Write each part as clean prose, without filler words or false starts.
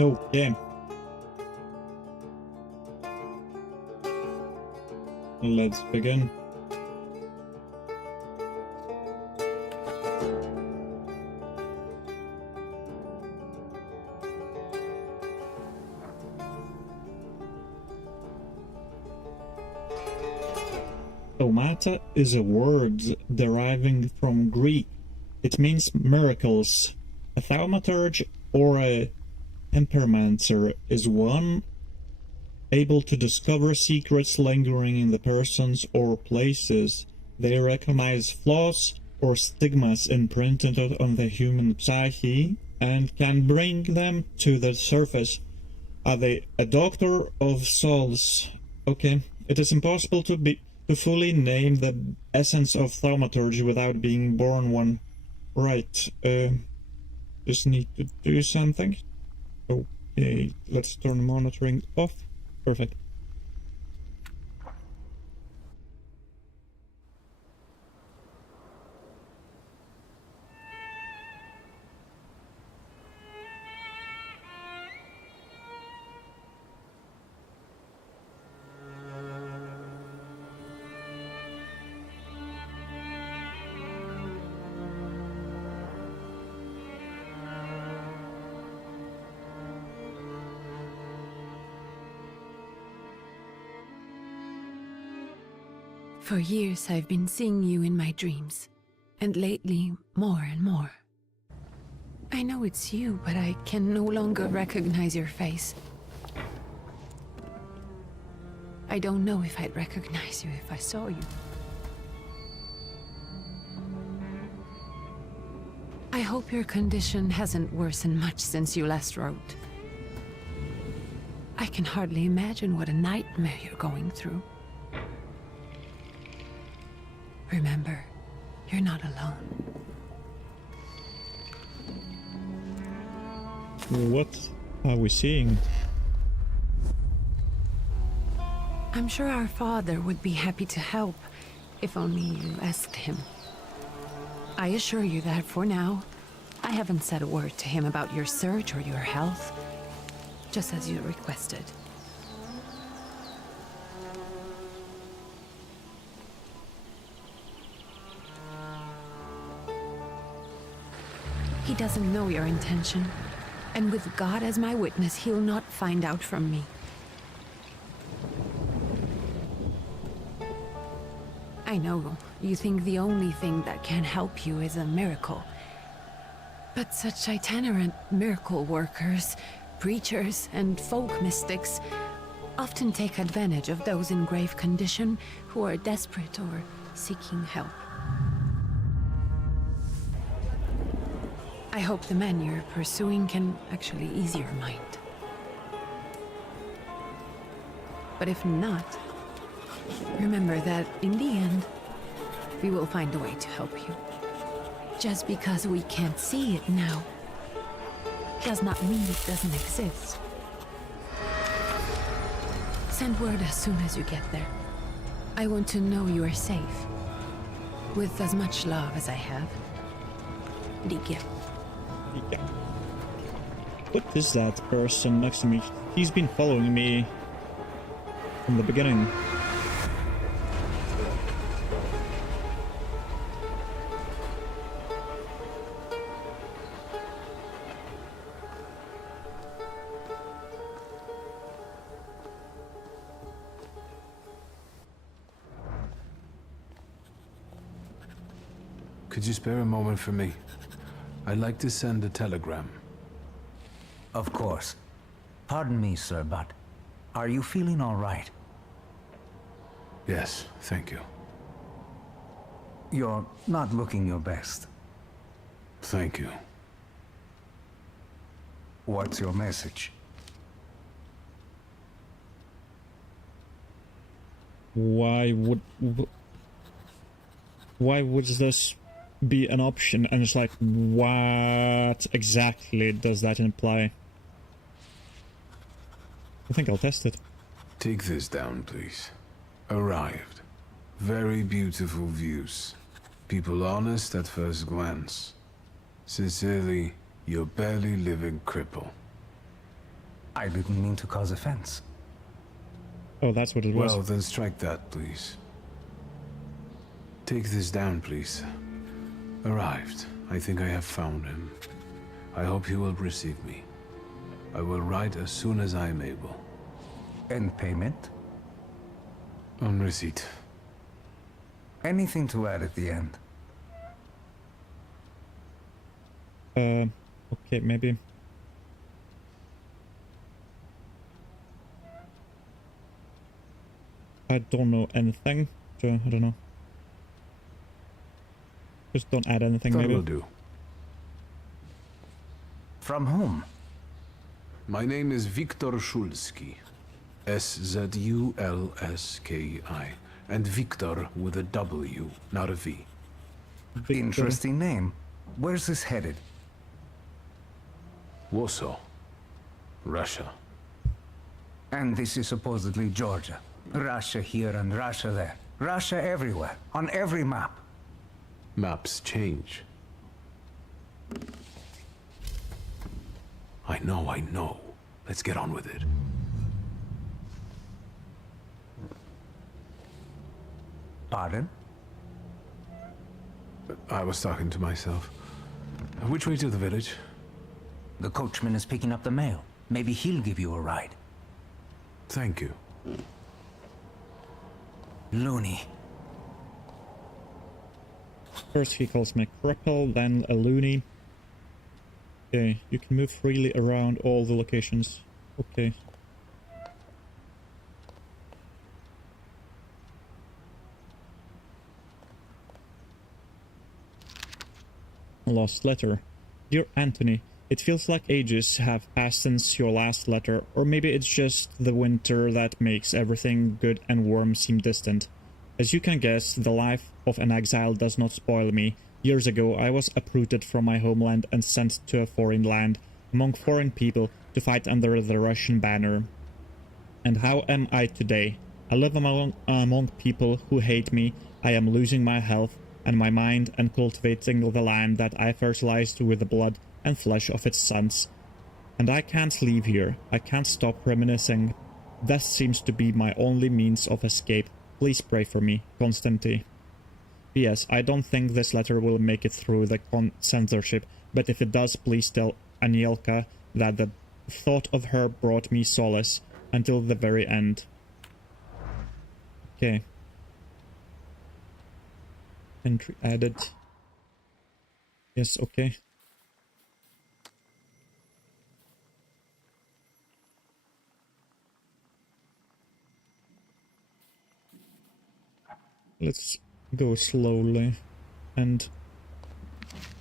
Okay. Let's begin. Thaumaturgy is a word deriving from Greek. It means miracles. A thaumaturge or a temperamancer is one able to discover secrets lingering in the persons or places. They recognize flaws or stigmas imprinted on the human psyche and can bring them to the surface. Are they a doctor of souls? Okay, it is impossible to fully name the essence of thaumaturgy without being born one. Right, just need to do something. Okay, let's turn monitoring off. Perfect. For years I've been seeing you in my dreams, and lately more and more. I know it's you, but I can no longer recognize your face. I don't know if I'd recognize you if I saw you. I hope your condition hasn't worsened much since you last wrote. I can hardly imagine what a nightmare you're going through. Remember, you're not alone. What are we seeing? I'm sure our father would be happy to help, if only you asked him. I assure you that for now, I haven't said a word to him about your search or your health, just as you requested. He doesn't know your intention, and with God as my witness, he'll not find out from me. I know you think the only thing that can help you is a miracle. But such itinerant miracle workers, preachers, and folk mystics often take advantage of those in grave condition who are desperate or seeking help. I hope the man you're pursuing can actually ease your mind. But if not, remember that in the end, we will find a way to help you. Just because we can't see it now, does not mean it doesn't exist. Send word as soon as you get there. I want to know you are safe. With as much love as I have. Ligia. Yeah. What is that person next to me? He's been following me from the beginning. Could you spare a moment for me? I'd like to send a telegram. Of course. Pardon me, sir, but are you feeling all right? Yes, thank you. You're not looking your best. Thank you. What's your message? Why would this be an option? And it's like, what exactly does that imply? I think I'll test it. Take this down, please. Arrived. Very beautiful views. People honest at first glance. Sincerely, your barely living cripple. I didn't mean to cause offense. Oh, that's what it was. Well, then strike that, please. Take this down, please. Arrived. I think I have found him. I hope he will receive me. I will write as soon as I am able. And payment? On receipt. Anything to add at the end? Okay, maybe. I don't know anything, so I don't know. Just don't add anything, That maybe. will do. From whom? My name is Viktor Szulski. S-Z-U-L-S-K-I. And Victor with a W, not a V. Victor. Interesting name. Where's this headed? Warsaw. Russia. And this is supposedly Georgia. Russia here and Russia there. Russia everywhere, on every map. Maps change. I know. Let's get on with it. Pardon? I was talking to myself. Which way to the village? The coachman is picking up the mail. Maybe he'll give you a ride. Thank you. Loony. First he calls me a cripple, then a loony. Okay, you can move freely around all the locations. Okay. Lost letter. Dear Anthony, it feels like ages have passed since your last letter, or maybe it's just the winter that makes everything good and warm seem distant. As you can guess, the life of an exile does not spoil me. Years ago, I was uprooted from my homeland and sent to a foreign land, among foreign people, to fight under the Russian banner. And how am I today? I live among people who hate me. I am losing my health and my mind and cultivating the land that I fertilized with the blood and flesh of its sons. And I can't leave here. I can't stop reminiscing. Death seems to be my only means of escape. Please pray for me, Konstanty. P.S. I don't think this letter will make it through the censorship, but if it does, please tell Anielka that the thought of her brought me solace until the very end. Okay. Entry added. Yes, okay. Let's go slowly and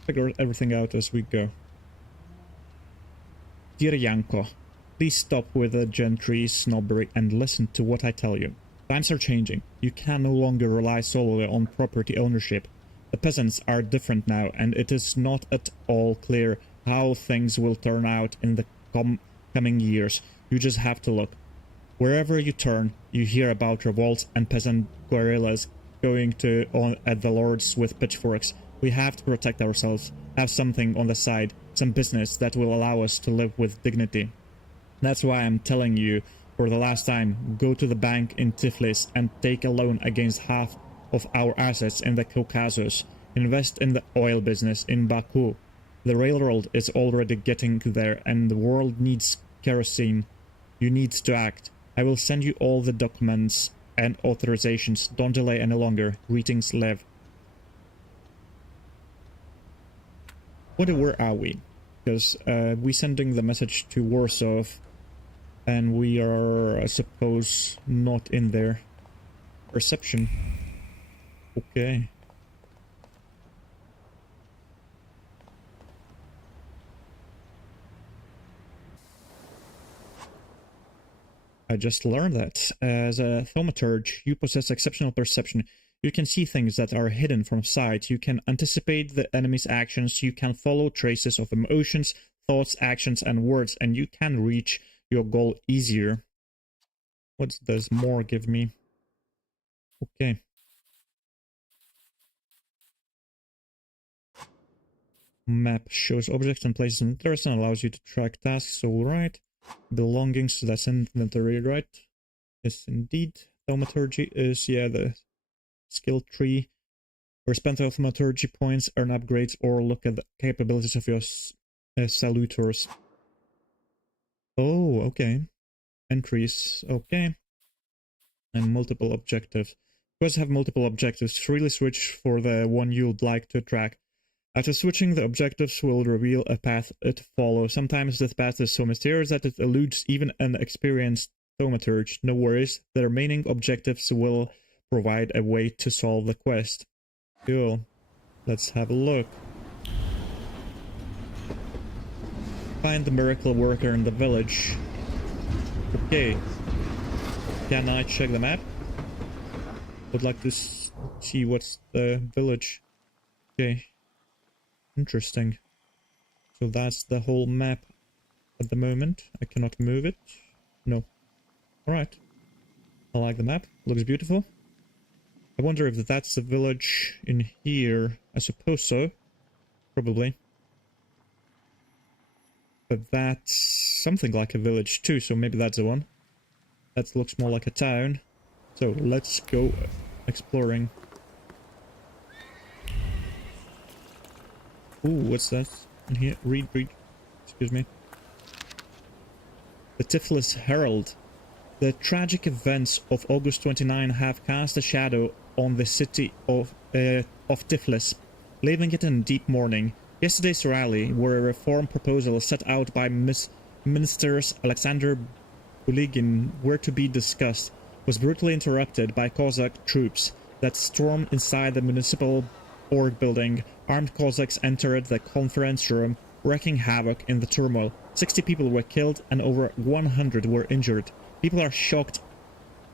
figure everything out as we go. Dear Yanko, please stop with the gentry snobbery and listen to what I tell you. Times are changing. You can no longer rely solely on property ownership. The peasants are different now, and it is not at all clear how things will turn out in the coming years. You just have to look. Wherever you turn, you hear about revolts and peasant guerrillas going on at the lords with pitchforks. We have to protect ourselves, have something on the side, some business that will allow us to live with dignity. That's why I'm telling you, for the last time, go to the bank in Tiflis and take a loan against half of our assets in the Caucasus. Invest in the oil business in Baku. The railroad is already getting there and the world needs kerosene. You need to act. I will send you all the documents and authorizations. Don't delay any longer. Greetings, Lev. Where are we? Because we sending the message to Warsaw, and we are, I suppose, not in there. Perception. Okay. I just learned that. As a thaumaturge, you possess exceptional perception. You can see things that are hidden from sight. You can anticipate the enemy's actions. You can follow traces of emotions, thoughts, actions, and words, and you can reach your goal easier. What does more give me? Okay. Map shows objects and places of interest and allows you to track tasks. All right. Belongings, so that's inventory, right? Yes, indeed. Thaumaturgy is, yeah, the skill tree. Where spent thaumaturgy points, earn upgrades, or look at the capabilities of your salutors. Oh, okay. Entries, okay. And multiple objectives. Because have multiple objectives, freely switch for the one you'd like to track. After switching, the objectives will reveal a path to follow. Sometimes this path is so mysterious that it eludes even an experienced thaumaturge. No worries, the remaining objectives will provide a way to solve the quest. Cool. Let's have a look. Find the miracle worker in the village. Okay. Can I check the map? Would like to see what's the village. Okay. Interesting. So that's the whole map at the moment. I cannot move it. No. Alright. I like the map. Looks beautiful. I wonder if that's the village in here. I suppose so. Probably. But that's something like a village too, so maybe that's the one. That looks more like a town. So let's go exploring. Ooh, what's that in here? Read. Excuse me. The Tiflis Herald. The tragic events of August 29 have cast a shadow on the city of Tiflis, leaving it in deep mourning. Yesterday's rally, where a reform proposal set out by Ministers Alexander Buligin were to be discussed, was brutally interrupted by Cossack troops that stormed inside the municipal board building. Armed Cossacks entered the conference room, wreaking havoc in the turmoil. 60 people were killed and over 100 were injured. People are shocked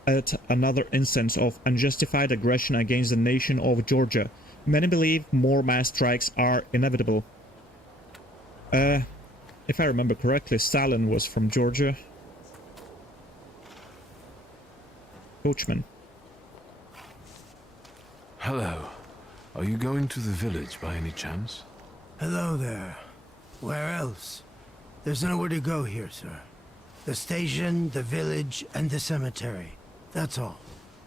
at another instance of unjustified aggression against the nation of Georgia. Many believe more mass strikes are inevitable. If I remember correctly, Stalin was from Georgia. Coachman. Hello. Are you going to the village by any chance? Hello there. Where else? There's nowhere to go here, sir. The station, the village, and the cemetery. That's all.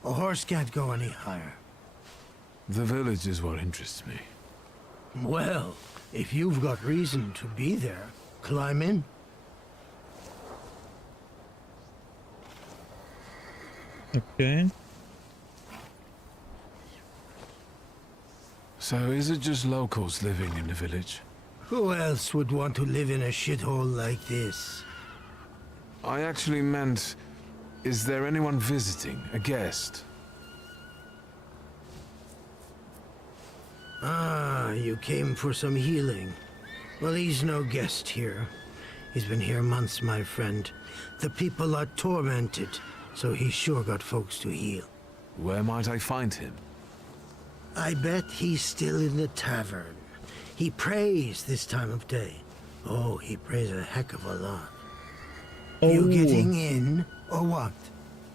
A horse can't go any higher. The village is what interests me. Well, if you've got reason to be there, climb in. Okay. So is it just locals living in the village? Who else would want to live in a shithole like this? I actually meant, is there anyone visiting, a guest? Ah, you came for some healing. Well, he's no guest here. He's been here months, my friend. The people are tormented, so he's sure got folks to heal. Where might I find him? I bet he's still in the tavern. He prays this time of day. Oh, he prays a heck of a lot. Oh, You getting in, or what?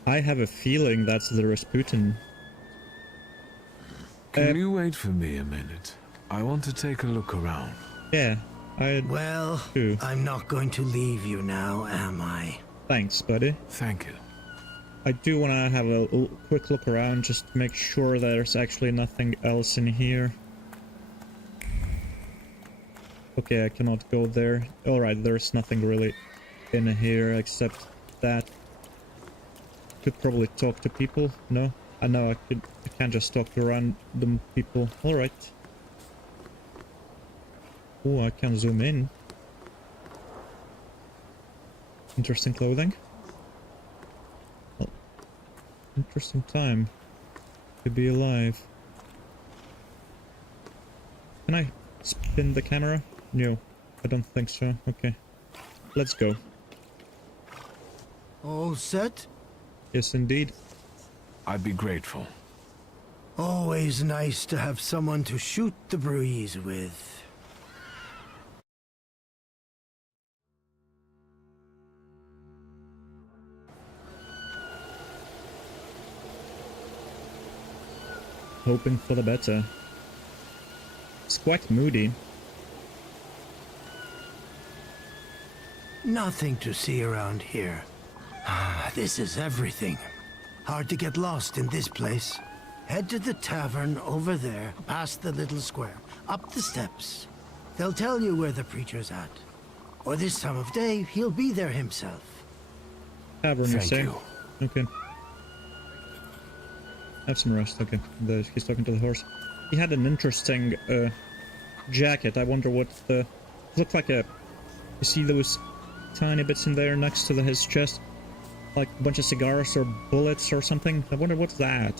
I have a feeling that's the Rasputin. Can you wait for me a minute? I want to take a look around. Yeah, Well, do. I'm not going to leave you now, am I? Thanks, buddy. Thank you. I do want to have a quick look around just to make sure there's actually nothing else in here. Okay, I cannot go there. Alright, there's nothing really in here except that. Could probably talk to people. No? I know I can't just talk to random people. Alright. Oh, I can zoom in. Interesting clothing. Well, interesting time to be alive. Can I spin the camera? No, I don't think so. Okay. Let's go. All set? Yes, indeed. I'd be grateful. Always nice to have someone to shoot the breeze with. Hoping for the better. It's quite moody. Nothing to see around here. This is everything. Hard to get lost in this place. Head to the tavern over there, past the little square, up the steps. They'll tell you where the preacher's at. Or this time of day, he'll be there himself. Tavern, you Thank say? you. Okay. Have some rest. Okay. He's talking to the horse. He had an interesting jacket. I wonder what the... It looked like a... You see those tiny bits in there next to his chest? Like a bunch of cigars or bullets or something? I wonder what's that.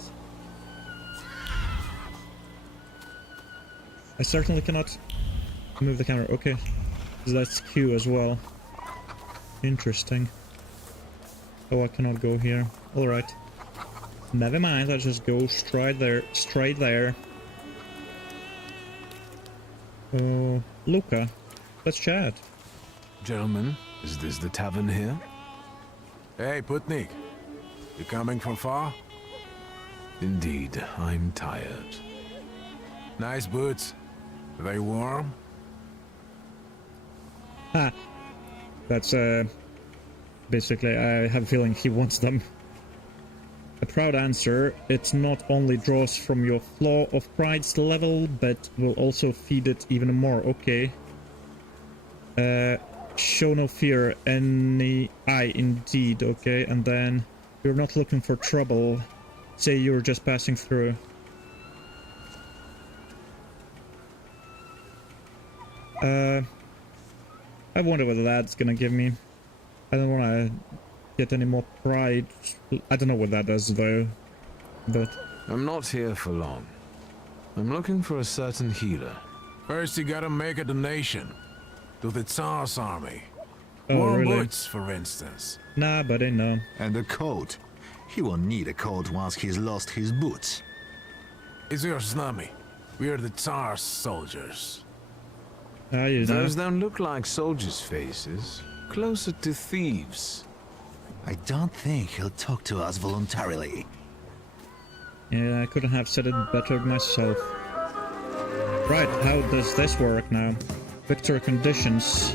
I certainly cannot move the camera. Okay. So that's Q as well. Interesting. Oh, I cannot go here. Alright. Never mind, let's just go straight there. Straight there. Oh, Luca. Let's chat. Gentlemen, is this the tavern here? Hey, Putnik. You coming from far? Indeed, I'm tired. Nice boots. Are they warm? Ha! That's, basically, I have a feeling he wants them. A proud answer, it not only draws from your flaw of pride's level, but will also feed it even more. Okay. Show no fear, any... indeed, okay. And then, you're not looking for trouble. Say you're just passing through. I wonder whether that's gonna give me... I don't wanna get any more pride. I don't know what that does though. But... I'm not here for long. I'm looking for a certain healer. First, you gotta make a donation. To the Tsar's army. Oh, Warm really? boots, for instance. Nah, buddy, no. And a coat. He won't need a coat once he's lost his boots. It's your snummy. We are the Tsar's soldiers. Ah, you know. Those don't look like soldiers' faces. Closer to thieves. I don't think he'll talk to us voluntarily. Yeah, I couldn't have said it better myself. Right, how does this work now? Victory conditions.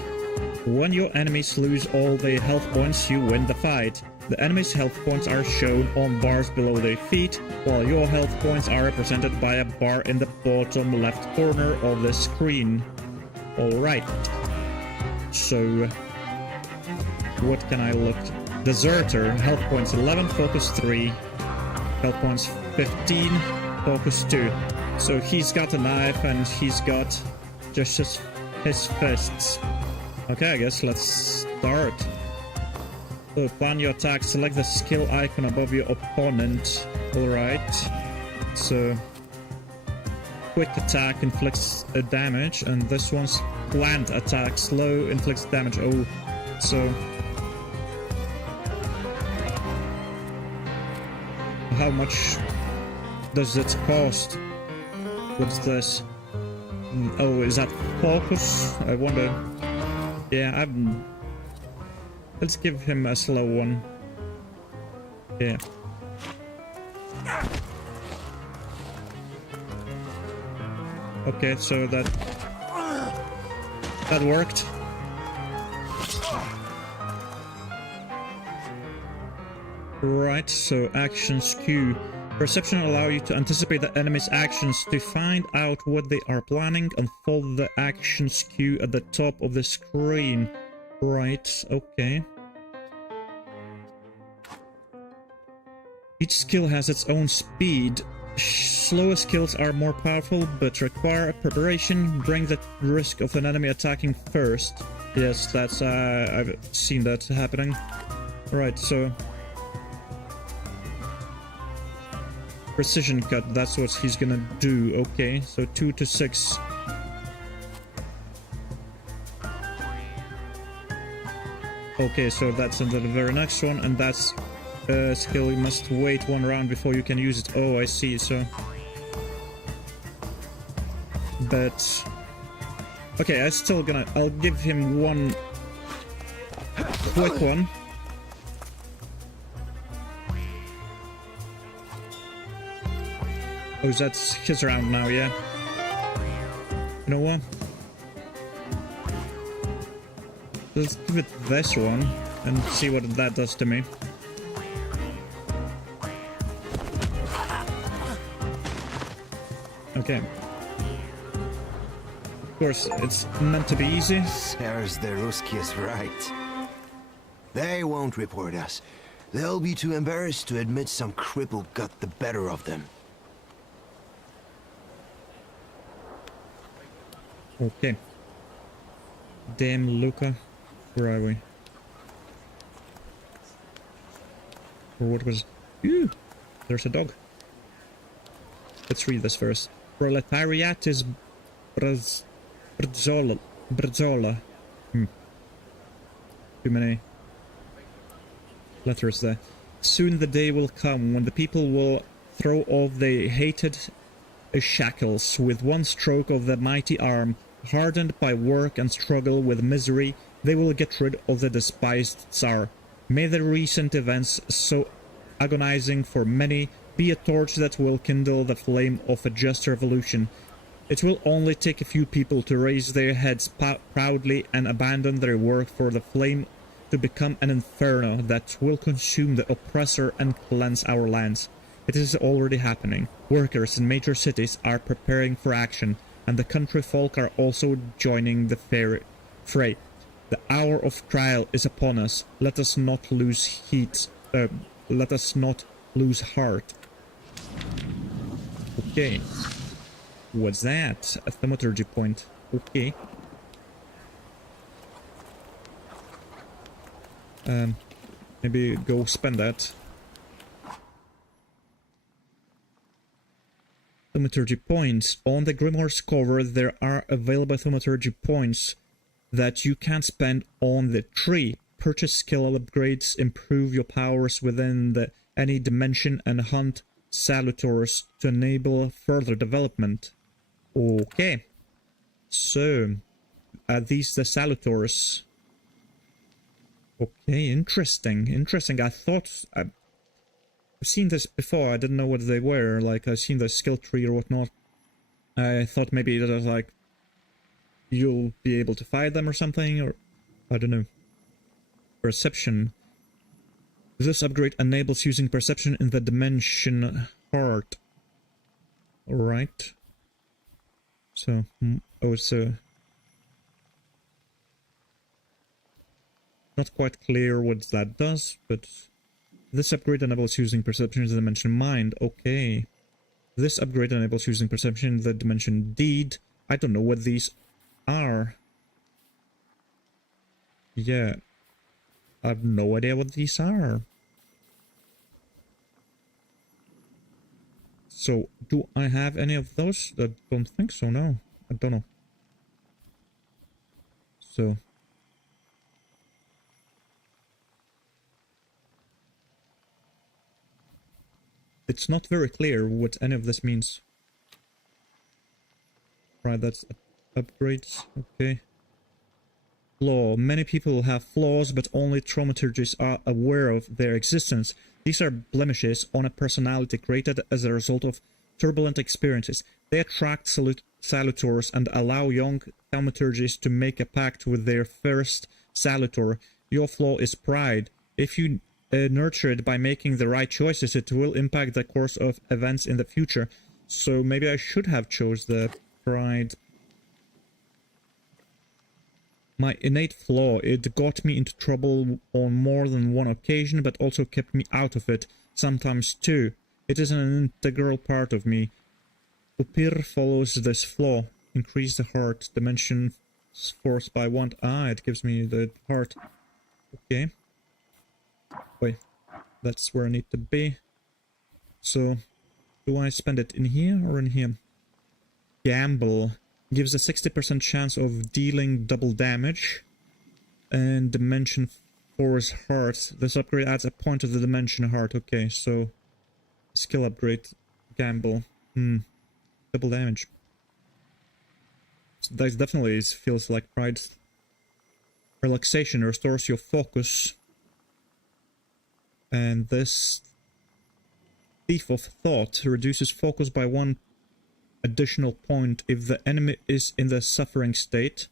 When your enemies lose all their health points, you win the fight. The enemy's health points are shown on bars below their feet, while your health points are represented by a bar in the bottom left corner of the screen. Alright. So... what can I look... Deserter, health points 11, focus 3. Health points 15, focus 2. So he's got a knife and he's got just his fists. Okay, I guess let's start. So plan your attack, select the skill icon above your opponent. Alright. So... quick attack inflicts a damage, and this one's planned attack, slow inflicts damage. Oh, so... how much does it cost? What's this? Oh, is that focus? I wonder. Yeah, let's give him a slow one. Yeah. Okay, so that worked. Right, so actions Q. Perception allow you to anticipate the enemy's actions. To find out what they are planning, unfold the actions Q at the top of the screen. Right, okay. Each skill has its own speed. Slower skills are more powerful, but require preparation, bring the risk of an enemy attacking first. Yes, that's, I've seen that happening. Right, so... precision cut, that's what he's gonna do. Okay, so 2 to 6. Okay, so that's in the very next one, and that's skill. You must wait one round before you can use it. Oh, I see, so... but... okay, I'll give him one quick one. Oh, that's his round now, yeah. You know what? let's give it this one and see what that does to me. Okay. Of course, it's meant to be easy. There's the Ruskies right. They won't report us. They'll be too embarrassed to admit some cripple got the better of them. Okay. Damn, Luca. Where are we? Or what was... Ooh! There's a dog. Let's read this first. Proletariatis Brzzola. Too many letters there. Soon the day will come when the people will throw off the hated shackles with one stroke of the mighty arm. Hardened by work and struggle with misery, they will get rid of the despised Tsar. May the recent events, so agonizing for many, be a torch that will kindle the flame of a just revolution. It will only take a few people to raise their heads proudly and abandon their work for the flame to become an inferno that will consume the oppressor and cleanse our lands. It is already happening. Workers in major cities are preparing for action, and the country folk are also joining the fray. The hour of trial is upon us. Let us not lose let us not lose heart. Okay. What's that? A thaumaturgy point. Okay. Maybe go spend that. Thaumaturgy points. On the Grimoire's cover, there are available thaumaturgy points that you can spend on the tree. Purchase skill upgrades, improve your powers within any dimension, and hunt salutors to enable further development. Okay. So, are these the salutors? Okay, interesting. I thought... I've seen this before, I didn't know what they were. Like, I've seen the skill tree or whatnot. I thought maybe that was like... you'll be able to fight them or something, or... I don't know. Perception. This upgrade enables using perception in the dimension heart. Alright. So, so... not quite clear what that does, but... this upgrade enables using perception in the dimension mind. Okay. This upgrade enables using perception in the dimension deed. I don't know what these are. Yeah. I have no idea what these are. So, do I have any of those? I don't think so, no. I don't know. So... it's not very clear what any of this means. Right, that's upgrades. Okay. Flaw. Many people have flaws, but only thaumaturgists are aware of their existence. These are blemishes on a personality created as a result of turbulent experiences. They attract salutors and allow young thaumaturgists to make a pact with their first salutor. Your flaw is pride. If you nurture it by making the right choices, it will impact the course of events in the future. So maybe I should have chose the pride. My innate flaw, it got me into trouble on more than one occasion, but also kept me out of it, sometimes two. It is an integral part of me. Upir follows this flaw. Increase the heart dimension force by 1. Ah, it gives me the heart. Okay. Wait, that's where I need to be. So, do I spend it in here or in here? Gamble. Gives a 60% chance of dealing double damage. And dimension force heart. This upgrade adds a point to the dimension heart. Okay, so... skill upgrade. Gamble. Double damage. So that definitely feels like pride. Relaxation restores your focus. And this Thief of Thought reduces focus by 1 additional point if the enemy is in the suffering state.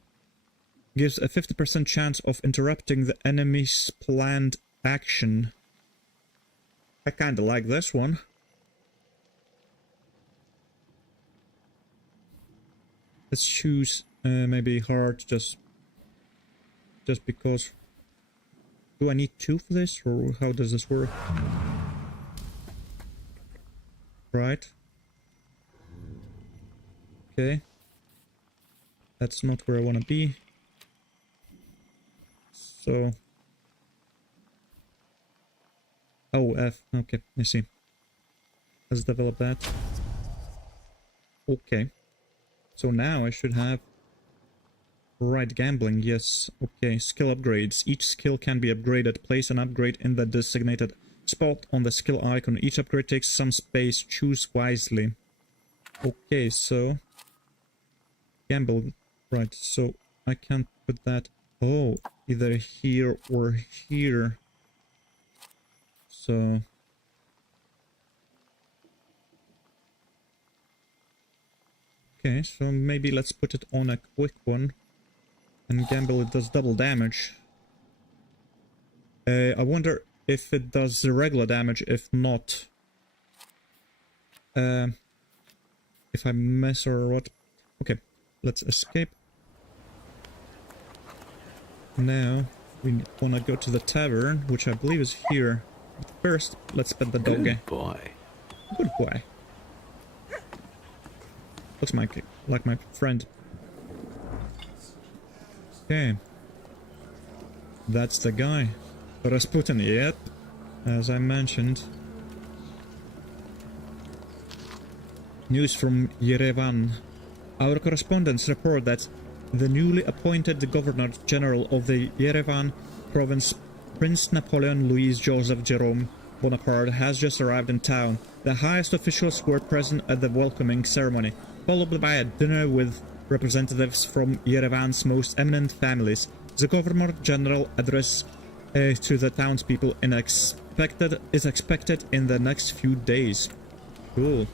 gives a 50% chance of interrupting the enemy's planned action. I kinda like this one. Let's choose maybe hard, just because. Do I need 2 for this, or how does this work? Right. Okay. That's not where I want to be. So... Oh, F. Okay, I see. Let's develop that. Okay. So now I should have... Right, gambling, yes. Okay, skill upgrades. Each skill can be upgraded. Place an upgrade in the designated spot on the skill icon. Each upgrade takes some space. Choose wisely. Okay, so... Gamble. Right, so I can't put that... Oh, either here or here. So... Okay, so maybe let's put it on a quick one. And gamble, it does double damage. I wonder if it does regular damage, if not. If I miss or what. Okay, let's escape. Now, we wanna go to the tavern, which I believe is here. But first, let's pet the dog. Good boy. Good boy. Looks like my friend. Okay. That's the guy. Rasputin, yep. As I mentioned. News from Yerevan. Our correspondents report that the newly appointed Governor-General of the Yerevan province, Prince Napoleon Louis Joseph Jerome Bonaparte, has just arrived in town. The highest officials were present at the welcoming ceremony, followed by a dinner with representatives from Yerevan's most eminent families. The Governor-General address to the townspeople is expected in the next few days. Cool.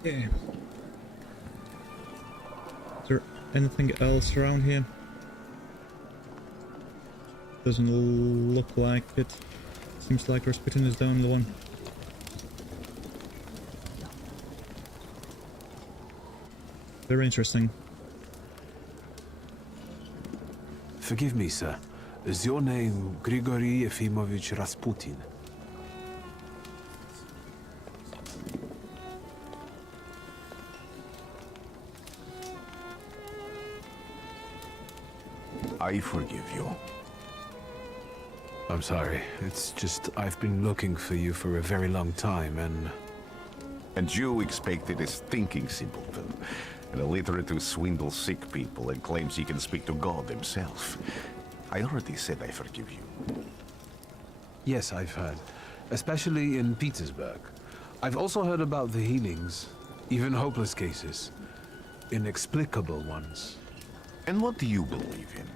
Okay. Is there anything else around here? Doesn't look like it. Seems like Rasputin is the only one. Very interesting. Forgive me, sir. Is your name Grigory Efimovich Rasputin? I forgive you. I'm sorry. It's just I've been looking for you for a very long time, and... And you expected a thinking simpleton, an illiterate who swindles sick people and claims he can speak to God himself. I already said I forgive you. Yes, I've heard. Especially in Petersburg. I've also heard about the healings, even hopeless cases. Inexplicable ones. And what do you believe in?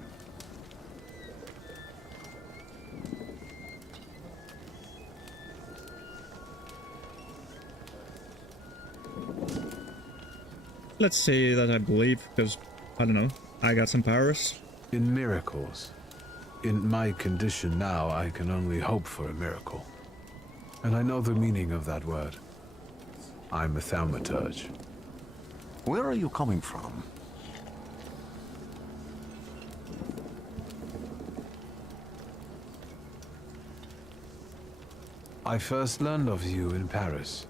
Let's say that I believe, because, I don't know, I got some powers. In miracles. In my condition now, I can only hope for a miracle. And I know the meaning of that word. I'm a thaumaturge. Where are you coming from? I first learned of you in Paris.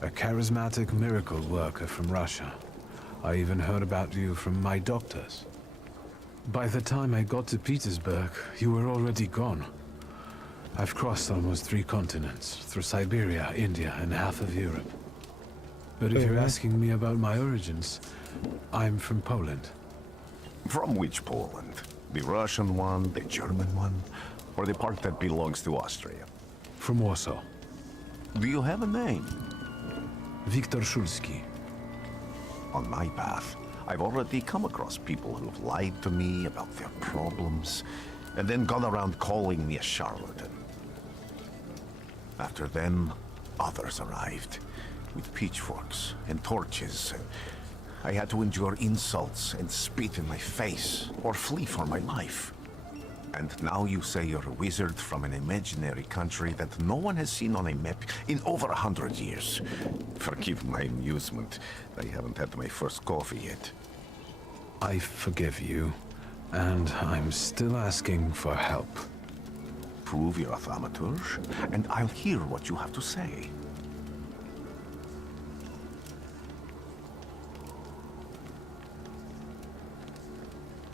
A charismatic miracle worker from Russia. I even heard about you from my doctors. By the time I got to Petersburg, you were already gone. I've crossed almost 3 continents, through Siberia, India, and half of Europe. But if you're asking me about my origins, I'm from Poland. From which Poland? The Russian one, the German one, or the part that belongs to Austria? From Warsaw. Do you have a name? Wiktor Szulski. On my path, I've already come across people who've lied to me about their problems, and then gone around calling me a charlatan. After them, others arrived, with pitchforks and torches. I had to endure insults and spit in my face, or flee for my life. And now you say you're a wizard from an imaginary country that no one has seen on a map in over 100 years. Forgive my amusement. I haven't had my first coffee yet. I forgive you, and I'm still asking for help. Prove you're a thaumaturge, and I'll hear what you have to say.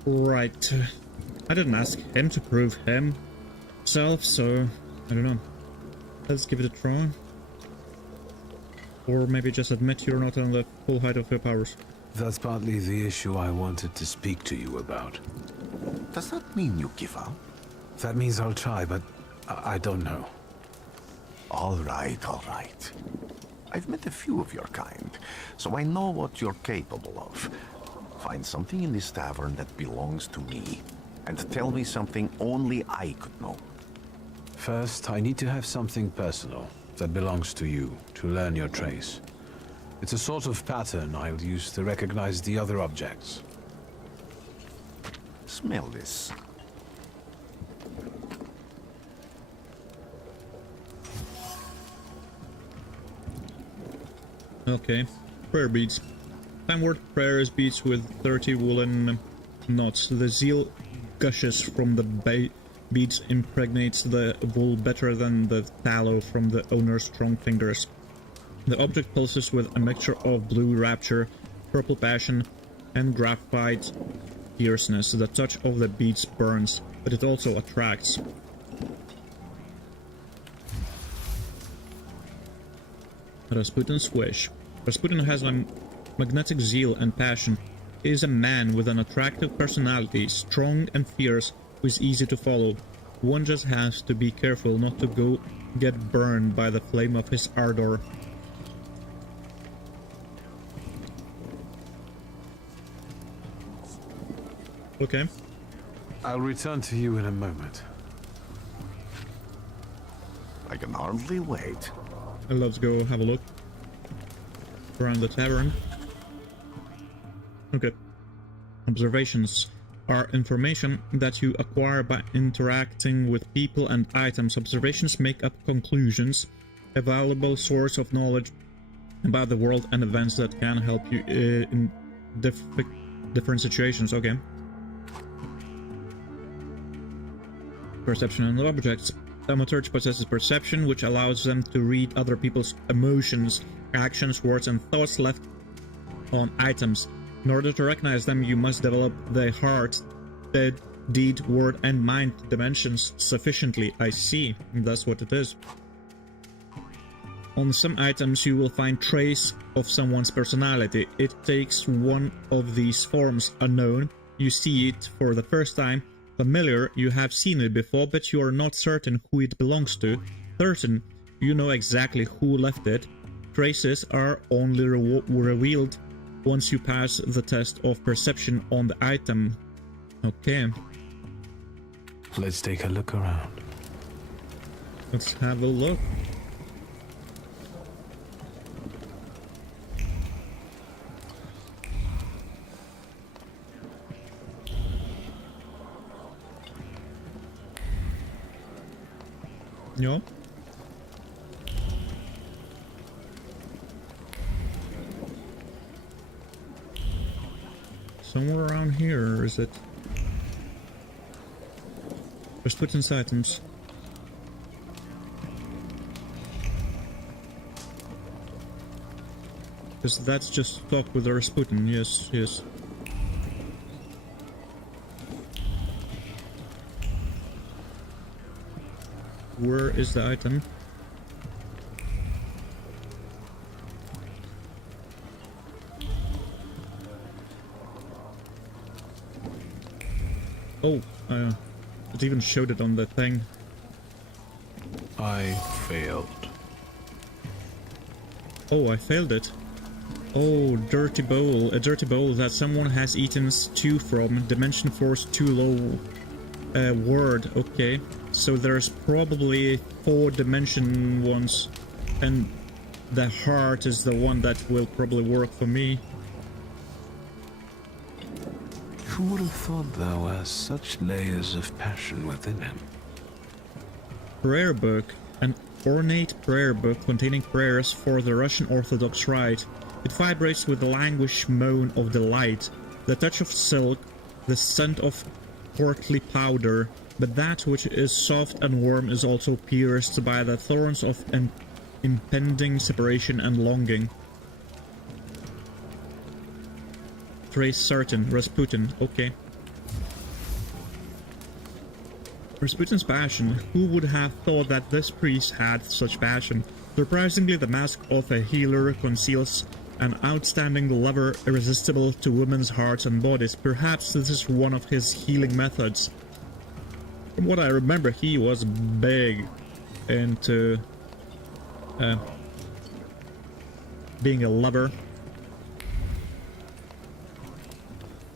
Right. I didn't ask him to prove himself, so I don't know. Let's give it a try. Or maybe just admit you're not on the full height of your powers. That's partly the issue I wanted to speak to you about. Does that mean you give up? That means I'll try, but I don't know. All right, all right. I've met a few of your kind, so I know what you're capable of. Find something in this tavern that belongs to me, and tell me something only I could know. First, I need to have something personal that belongs to you to learn your trace. It's a sort of pattern I'll use to recognize the other objects. Smell this. Okay. Prayer beads. Timeward prayers beads with 30 woolen knots. The zeal gushes from the beads, impregnates the wool better than the tallow from the owner's strong fingers. The object pulses with a mixture of blue rapture, purple passion, and graphite fierceness. The touch of the beads burns, but it also attracts. Rasputin's wish. Rasputin has a magnetic zeal and passion. He is a man with an attractive personality, strong and fierce, who is easy to follow. One just has to be careful not to go get burned by the flame of his ardor. Okay. I'll return to you in a moment. I can hardly wait. Let's go have a look around the tavern. Okay. Observations are information that you acquire by interacting with people and items. Observations make up conclusions, a valuable source of knowledge about the world and events that can help you in different situations. Okay. Perception on objects. Thaumaturge possesses perception, which allows them to read other people's emotions, actions, words, and thoughts left on items. In order to recognize them, you must develop the heart, deed, word, and mind dimensions sufficiently. I see. That's what it is. On some items, you will find trace of someone's personality. It takes one of these forms. Unknown, you see it for the first time. Familiar, you have seen it before, but you are not certain who it belongs to. Certain, you know exactly who left it. Traces are only revealed once you pass the test of perception on the item. Okay. Let's take a look around. Let's have a look. Yeah. somewhere around here, or is it? Rasputin's items. Because that's just stock with the Rasputin, yes, yes. Where is the item? Oh, it even showed it on the thing. I failed. Oh, I failed it. Oh, dirty bowl. A dirty bowl that someone has eaten stew from. Dimension force too low. Word. Okay. So there's probably 4-dimension ones. And the heart is the one that will probably work for me. Who would have thought there were such layers of passion within him? Prayer book. An ornate prayer book containing prayers for the Russian Orthodox Rite. It vibrates with the languished moan of delight, the touch of silk, the scent of courtly powder, but that which is soft and warm is also pierced by the thorns of an impending separation and longing. Trace certain. Rasputin. Okay. Rasputin's passion. Who would have thought that this priest had such passion? Surprisingly, the mask of a healer conceals an outstanding lover irresistible to women's hearts and bodies. Perhaps this is one of his healing methods. From what I remember, he was big into being a lover.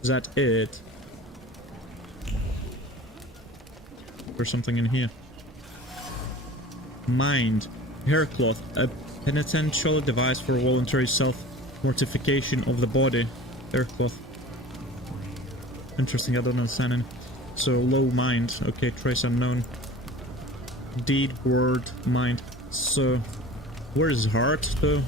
Is that it? There's something in here. Mind. Haircloth. A penitential device for voluntary self-mortification of the body. Haircloth. Interesting, I don't understand any. So, low mind. Okay, trace unknown. Deed, word, mind. So, where is heart, though?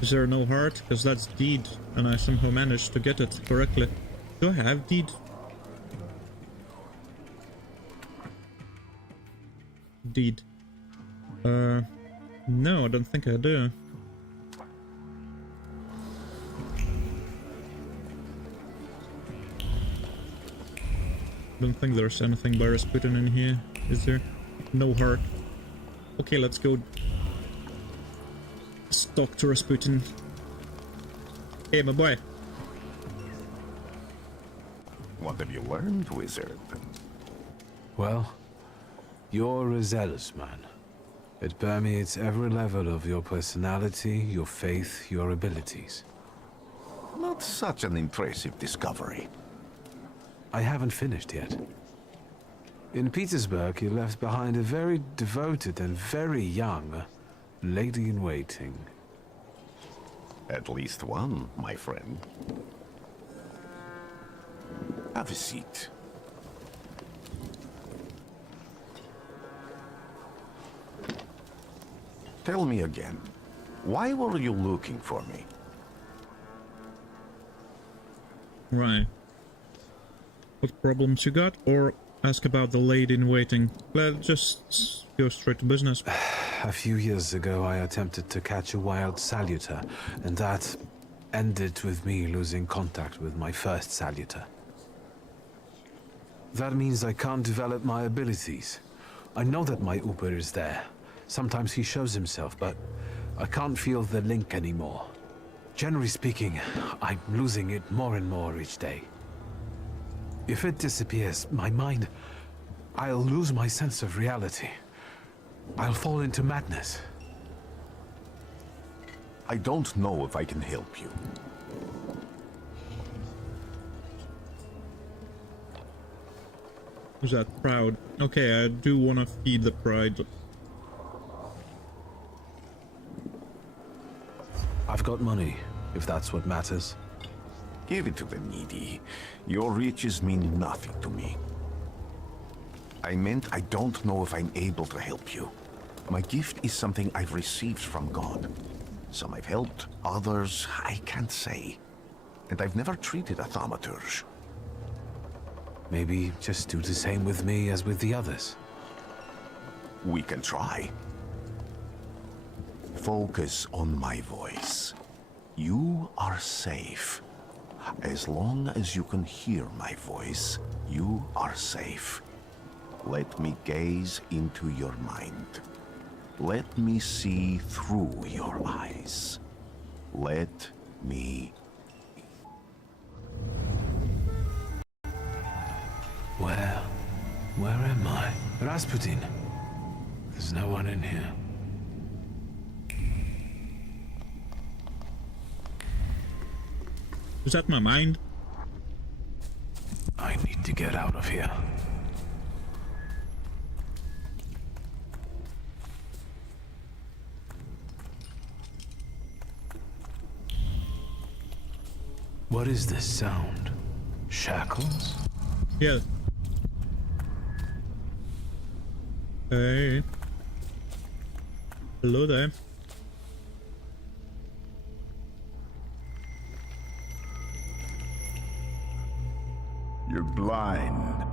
Is there no heart? Because that's deed, and I somehow managed to get it correctly. Do I have deed? Deed. No, I don't think I do. Don't think there's anything by Rasputin in here, is there? No heart. Okay, let's go. Talk to Rasputin. Hey, my boy. What have you learned, wizard? Well, you're a zealous man. It permeates every level of your personality, your faith, your abilities. Not such an impressive discovery. I haven't finished yet. In Petersburg, you left behind a very devoted and very young lady-in-waiting. At least one, my friend. Have a seat. Tell me again, why were you looking for me? Right. What problems you got? Or ask about the lady in waiting? Let's just go straight to business. A few years ago, I attempted to catch a wild saluter, and that ended with me losing contact with my first saluter. That means I can't develop my abilities. I know that my Uber is there. Sometimes he shows himself, but I can't feel the link anymore. Generally speaking, I'm losing it more and more each day. If it disappears, my mind, I'll lose my sense of reality. I'll fall into madness. I don't know if I can help you. Who's that? Proud. Okay, I do want to feed the pride. I've got money, if that's what matters. Give it to the needy. Your riches mean nothing to me. I meant I don't know if I'm able to help you. My gift is something I've received from God. Some I've helped, others I can't say. And I've never treated a thaumaturge. Maybe just do the same with me as with the others. We can try. Focus on my voice. You are safe. As long as you can hear my voice, you are safe. Let me gaze into your mind. Let me see through your eyes. Let me... Where am I? Rasputin. There's no one in here. Is that my mind? I need to get out of here. What is this sound? Shackles? Yeah. Hey. Hello there. You're blind.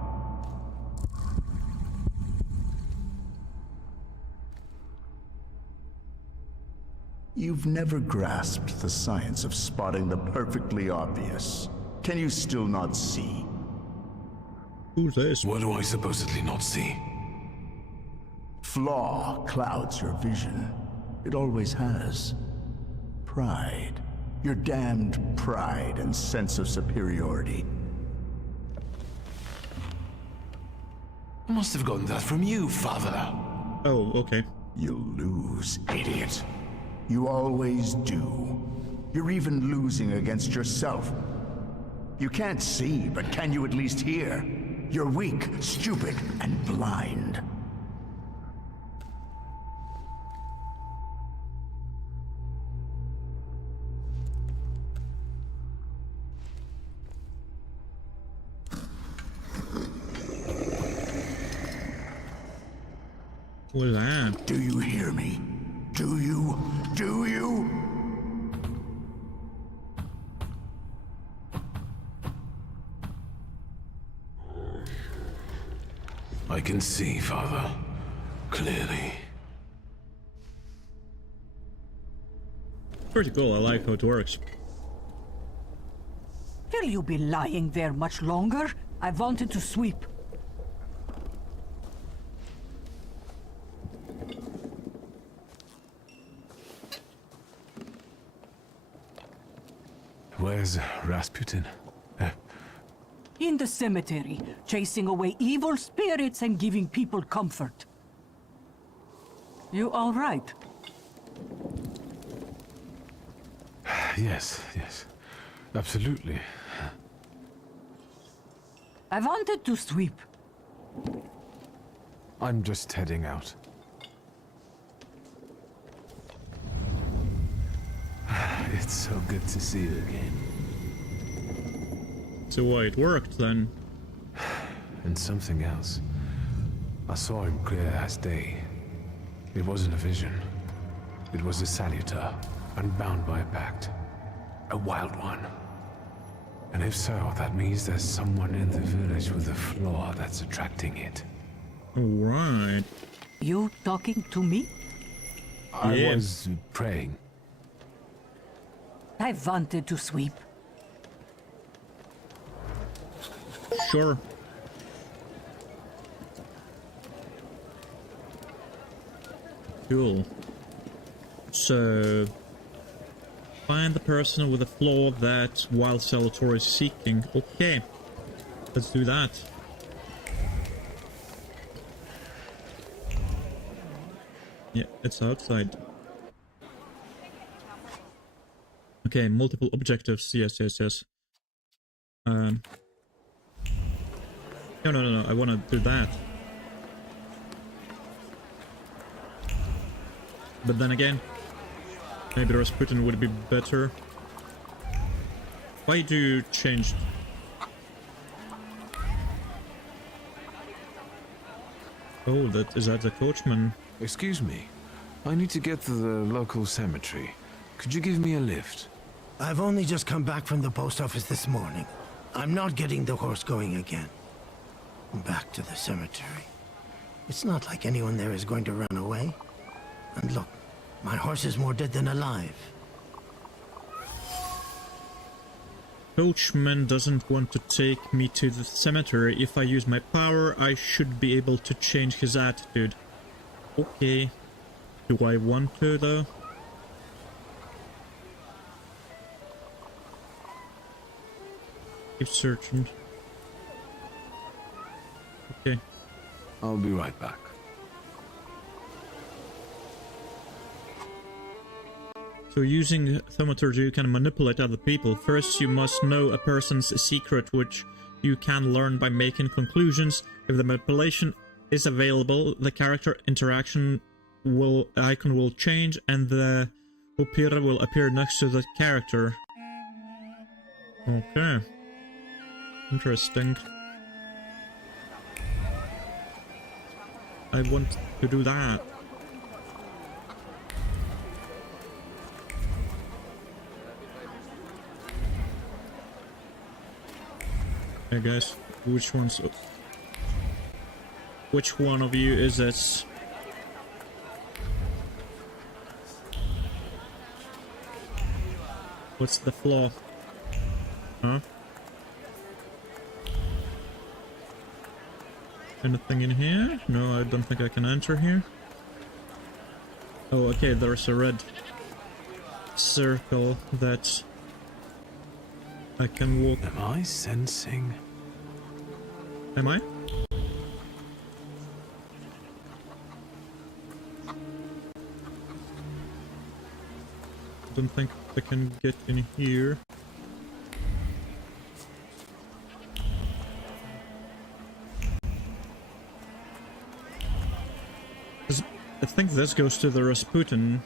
You've never grasped the science of spotting the perfectly obvious. Can you still not see? Who's this? What do I supposedly not see? Flaw clouds your vision. It always has. Pride. Your damned pride and sense of superiority. I must have gotten that from you, Father. Oh, okay. You'll lose, idiot. You always do. You're even losing against yourself. You can't see, but can you at least hear? You're weak, stupid, and blind. What's that? Do you hear me? Do you? Do you? I can see, Father. Clearly. Pretty cool, I like how it works. Will you be lying there much longer? I wanted to sweep. Where's Rasputin? In the cemetery, chasing away evil spirits and giving people comfort. You all right? Yes, absolutely. I wanted to sweep. I'm just heading out. It's so good to see you again. So it worked then. And something else. I saw him clear as day. It wasn't a vision. It was a saluter, unbound by a pact. A wild one. And if so, that means there's someone in the village with a flaw that's attracting it. Alright. You talking to me? I was praying. I wanted to sweep. Sure. Cool. So, find the person with a flaw that Wild Salutor is seeking. Okay, let's do that. Yeah, it's outside. Okay, multiple objectives. Yes. No. I want to do that. But then again, maybe Rasputin would be better. Why do you change? Oh, is that the coachman? Excuse me. I need to get to the local cemetery. Could you give me a lift? I've only just come back from the post office this morning. I'm not getting the horse going again. Back to the cemetery. It's not like anyone there is going to run away. And look, my horse is more dead than alive. Coachman doesn't want to take me to the cemetery. If I use my power, I should be able to change his attitude. Okay. Do I want to, though? Keep searching. Okay. I'll be right back. So using thaumaturgy, you can manipulate other people. First, you must know a person's secret, which you can learn by making conclusions. If the manipulation is available, the character interaction icon will change, and the opera will appear next to the character. Okay. Interesting. I want to do that. Hey guys, which one of you is this? What's the flaw? Huh? Anything in here? No, I don't think I can enter here. Oh, okay, there's a red circle that I can walk. Am I sensing? Am I? Don't think I can get in here. I think this goes to the Rasputin.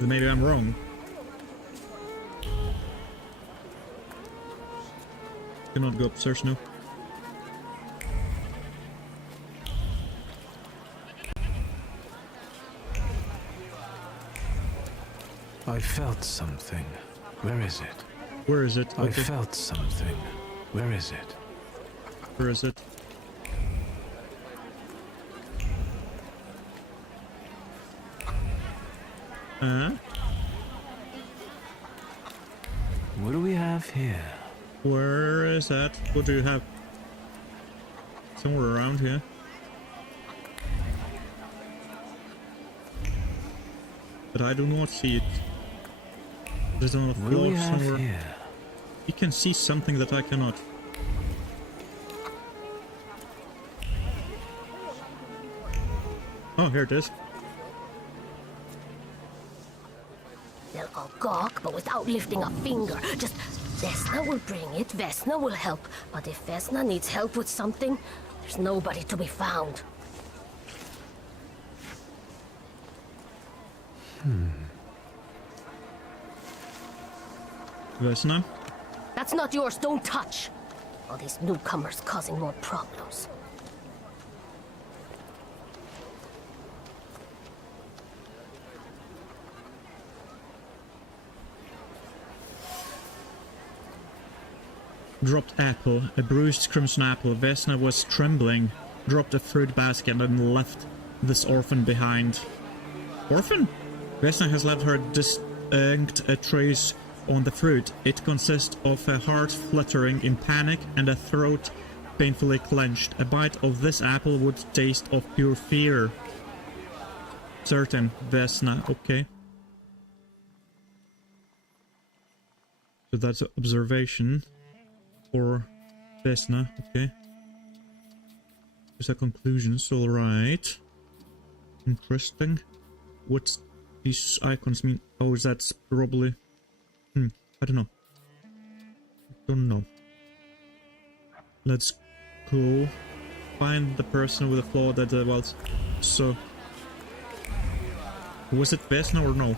Maybe I'm wrong. Cannot go upstairs now. I felt something. Where is it? Where is it? I felt something. Where is it? Where is it? What do we have here? Where is that? What do you have? Somewhere around here. But I do not see it. It is on the What do floor we have somewhere. here? You can see something that I cannot. Oh, here it is. They'll go gawk, but without lifting a finger. Just, Vesna will bring it, Vesna will help. But if Vesna needs help with something, there's nobody to be found. Vesna? That's not yours, don't touch! All these newcomers causing more problems. Dropped apple. A bruised crimson apple. Vesna was trembling. Dropped a fruit basket and left this orphan behind. Orphan? Vesna has left her distinct trace on the fruit. It consists of a heart fluttering in panic and a throat painfully clenched. A bite of this apple would taste of pure fear. Certain, Vesna. Okay. So that's observation. For Vesna, okay. There's a conclusions, alright. Interesting. What's these icons mean? Oh, that's probably... I don't know. Don't know. Let's go find the person with the flaw that was... So... Was it Vesna or no?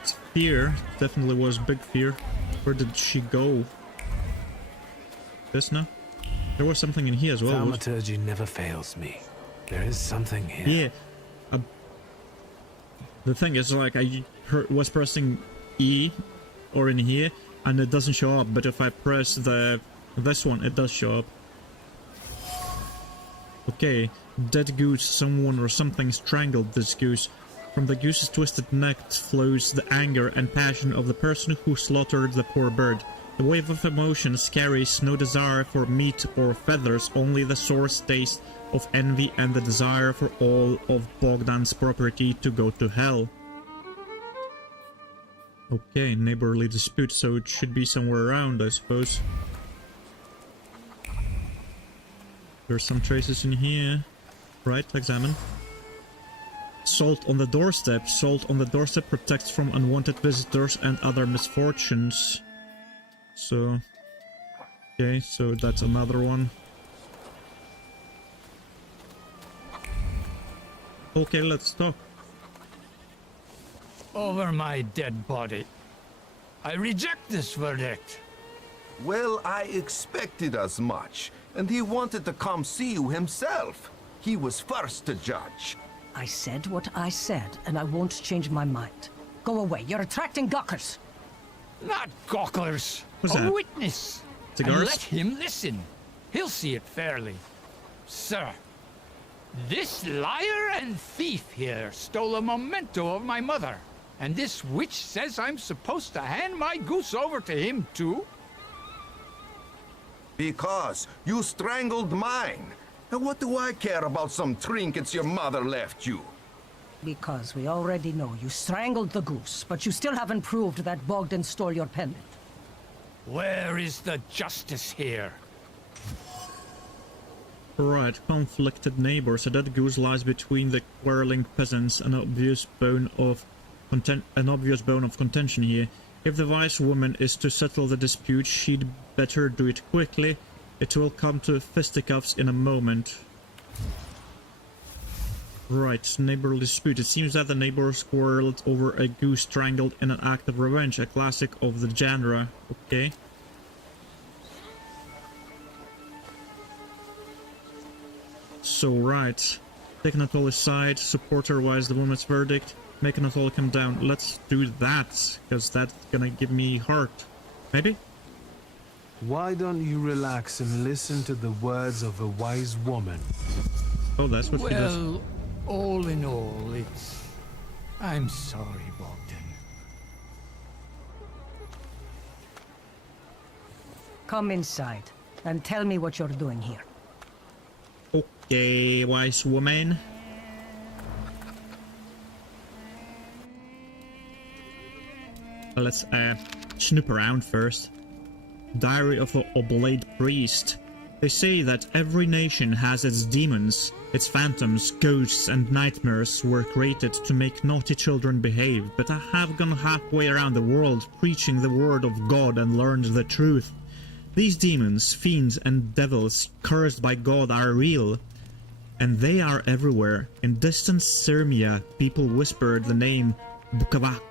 It's fear. Definitely was big fear. Where did she go? Vesna? There was something in here as well. Thaumaturgy never fails me. There is something here. Yeah. The thing is, like, I was pressing E or in here, and it doesn't show up. But if I press this one, it does show up. Okay, dead goose. Someone or something strangled this goose. From the goose's twisted neck flows the anger and passion of the person who slaughtered the poor bird. The wave of emotions carries no desire for meat or feathers, only the source taste of envy and the desire for all of Bogdan's property to go to hell. Okay, neighborly dispute, so it should be somewhere around, I suppose. There's some traces in here. Right, examine. Salt on the doorstep. Salt on the doorstep protects from unwanted visitors and other misfortunes. So... okay, so that's another one. Okay, let's talk. Over my dead body. I reject this verdict. Well, I expected as much, and he wanted to come see you himself. He was first to judge. I said what I said, and I won't change my mind. Go away, you're attracting gawkers. Not gawkers. What's a that? witness. Cigars? And let him listen. He'll see it fairly. Sir, this liar and thief here stole a memento of my mother. And this witch says I'm supposed to hand my goose over to him too? Because you strangled mine. And what do I care about some trinkets your mother left you? Because we already know you strangled the goose, but you still haven't proved that Bogdan stole your pendant. Where is the justice here? Right, conflicted neighbors. A dead goose lies between the quarreling peasants, an obvious bone of contention here. If the wise woman is to settle the dispute, she'd better do it quickly. It will come to fisticuffs in a moment. Right, neighborly dispute. It seems that the neighbors quarreled over a goose strangled in an act of revenge, a classic of the genre. Okay. So, right. Take Anatoly's side, support her wise the woman's verdict, make Anatoly come down. Let's do that, because that's gonna give me heart. Maybe? Why don't you relax and listen to the words of a wise woman? Oh, that's what he does. Well, all in all, I'm sorry, Bogdan. Come inside, and tell me what you're doing here. Okay, wise woman. Let's snoop around first. Diary of the Oblate Priest. They say that every nation has its demons. Its phantoms, ghosts, and nightmares were created to make naughty children behave, but I have gone halfway around the world preaching the word of God and learned the truth. These demons, fiends, and devils cursed by God are real, and they are everywhere. In distant Sirmia, people whispered the name Bukavak,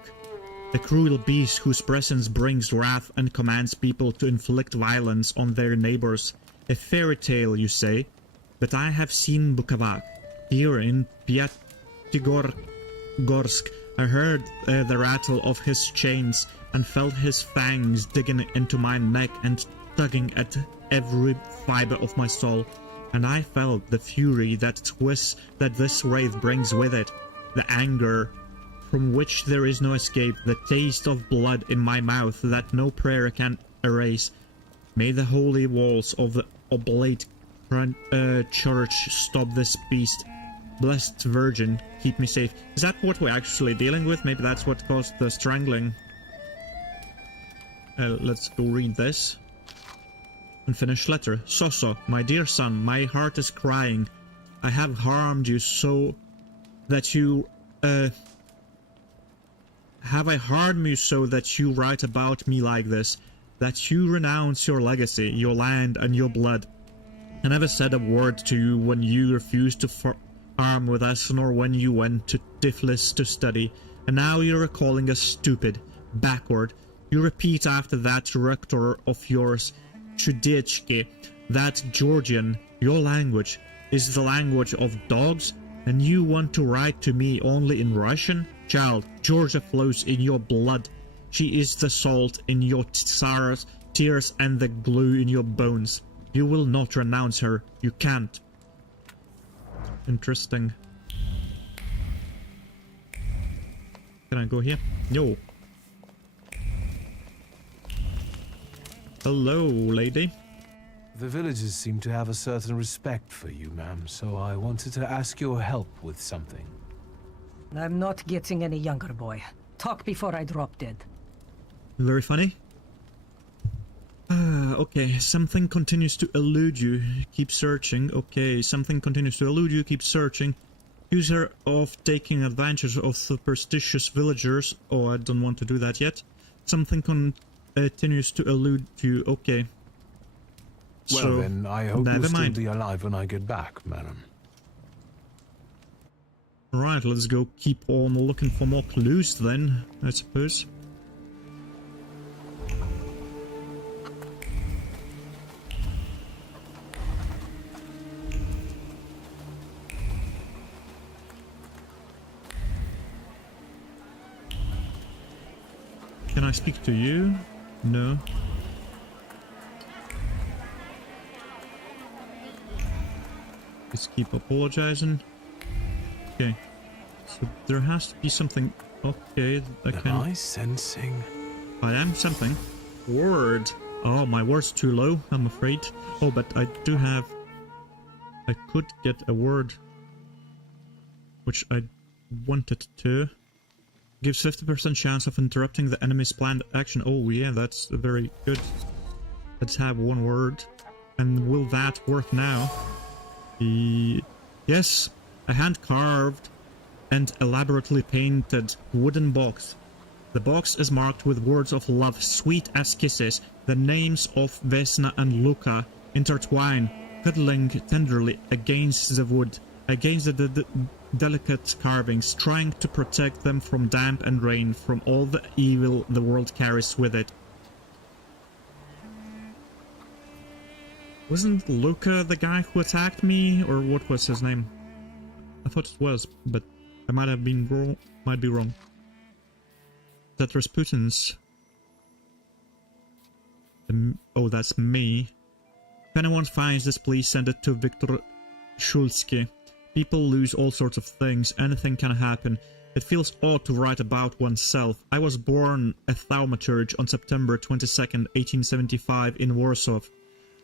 the cruel beast whose presence brings wrath and commands people to inflict violence on their neighbors. A fairy tale, you say? But I have seen Bukavak. Here in Pyatigorsk, I heard the rattle of his chains and felt his fangs digging into my neck and tugging at every fiber of my soul. And I felt the fury that this wraith brings with it, the anger from which there is no escape, the taste of blood in my mouth that no prayer can erase. May the holy walls of the Oblate Church stop this beast. Blessed Virgin, keep me safe. Is that what we're actually dealing with? Maybe that's what caused the strangling. Let's go read this. Unfinished letter. Soso, my dear son, my heart is crying. I have harmed you so that you, have I harmed you so that you write about me like this? That you renounce your legacy, your land, and your blood? I never said a word to you when you refused to farm with us, nor when you went to Tiflis to study. And now you're calling us stupid, backward. You repeat after that rector of yours, Chudichki, that Georgian, your language, is the language of dogs, and you want to write to me only in Russian? Child, Georgia flows in your blood. She is the salt in your tears and the glue in your bones. You will not renounce her. You can't. Interesting. Can I go here? No. Hello, lady. The villagers seem to have a certain respect for you, ma'am, so I wanted to ask your help with something. I'm not getting any younger, boy. Talk before I drop dead. Very funny. Okay, something continues to elude you. Keep searching. Okay, something continues to elude you. Keep searching. User of taking advantage of superstitious villagers. Oh, I don't want to do that yet. Something continues to elude you. Okay. Well So, then, I hope never you'll still mind. be alive when I get back, madam. Right, let's go keep on looking for more clues then, I suppose. Can I speak to you? No. Let's keep apologizing. Okay. So there has to be something. Okay, Am I sensing? I am something. Word. Oh, my word's too low, I'm afraid. Oh, but I do have... I could get a word. Which I wanted to. Gives 50% chance of interrupting the enemy's planned action. Oh yeah, that's very good. Let's have one word. And will that work now? Yes, a hand-carved and elaborately painted wooden box. The box is marked with words of love, sweet as kisses. The names of Vesna and Luka intertwine, cuddling tenderly against the wood, against the delicate carvings, trying to protect them from damp and rain, from all the evil the world carries with it. Wasn't Luka the guy who attacked me, or what was his name? I thought it was, but I might have been wrong. Might be wrong. That Rasputin's. Oh, that's me. If anyone finds this, please send it to Viktor Shulsky. People lose all sorts of things. Anything can happen. It feels odd to write about oneself. I was born a thaumaturge on September 22nd, 1875 in Warsaw.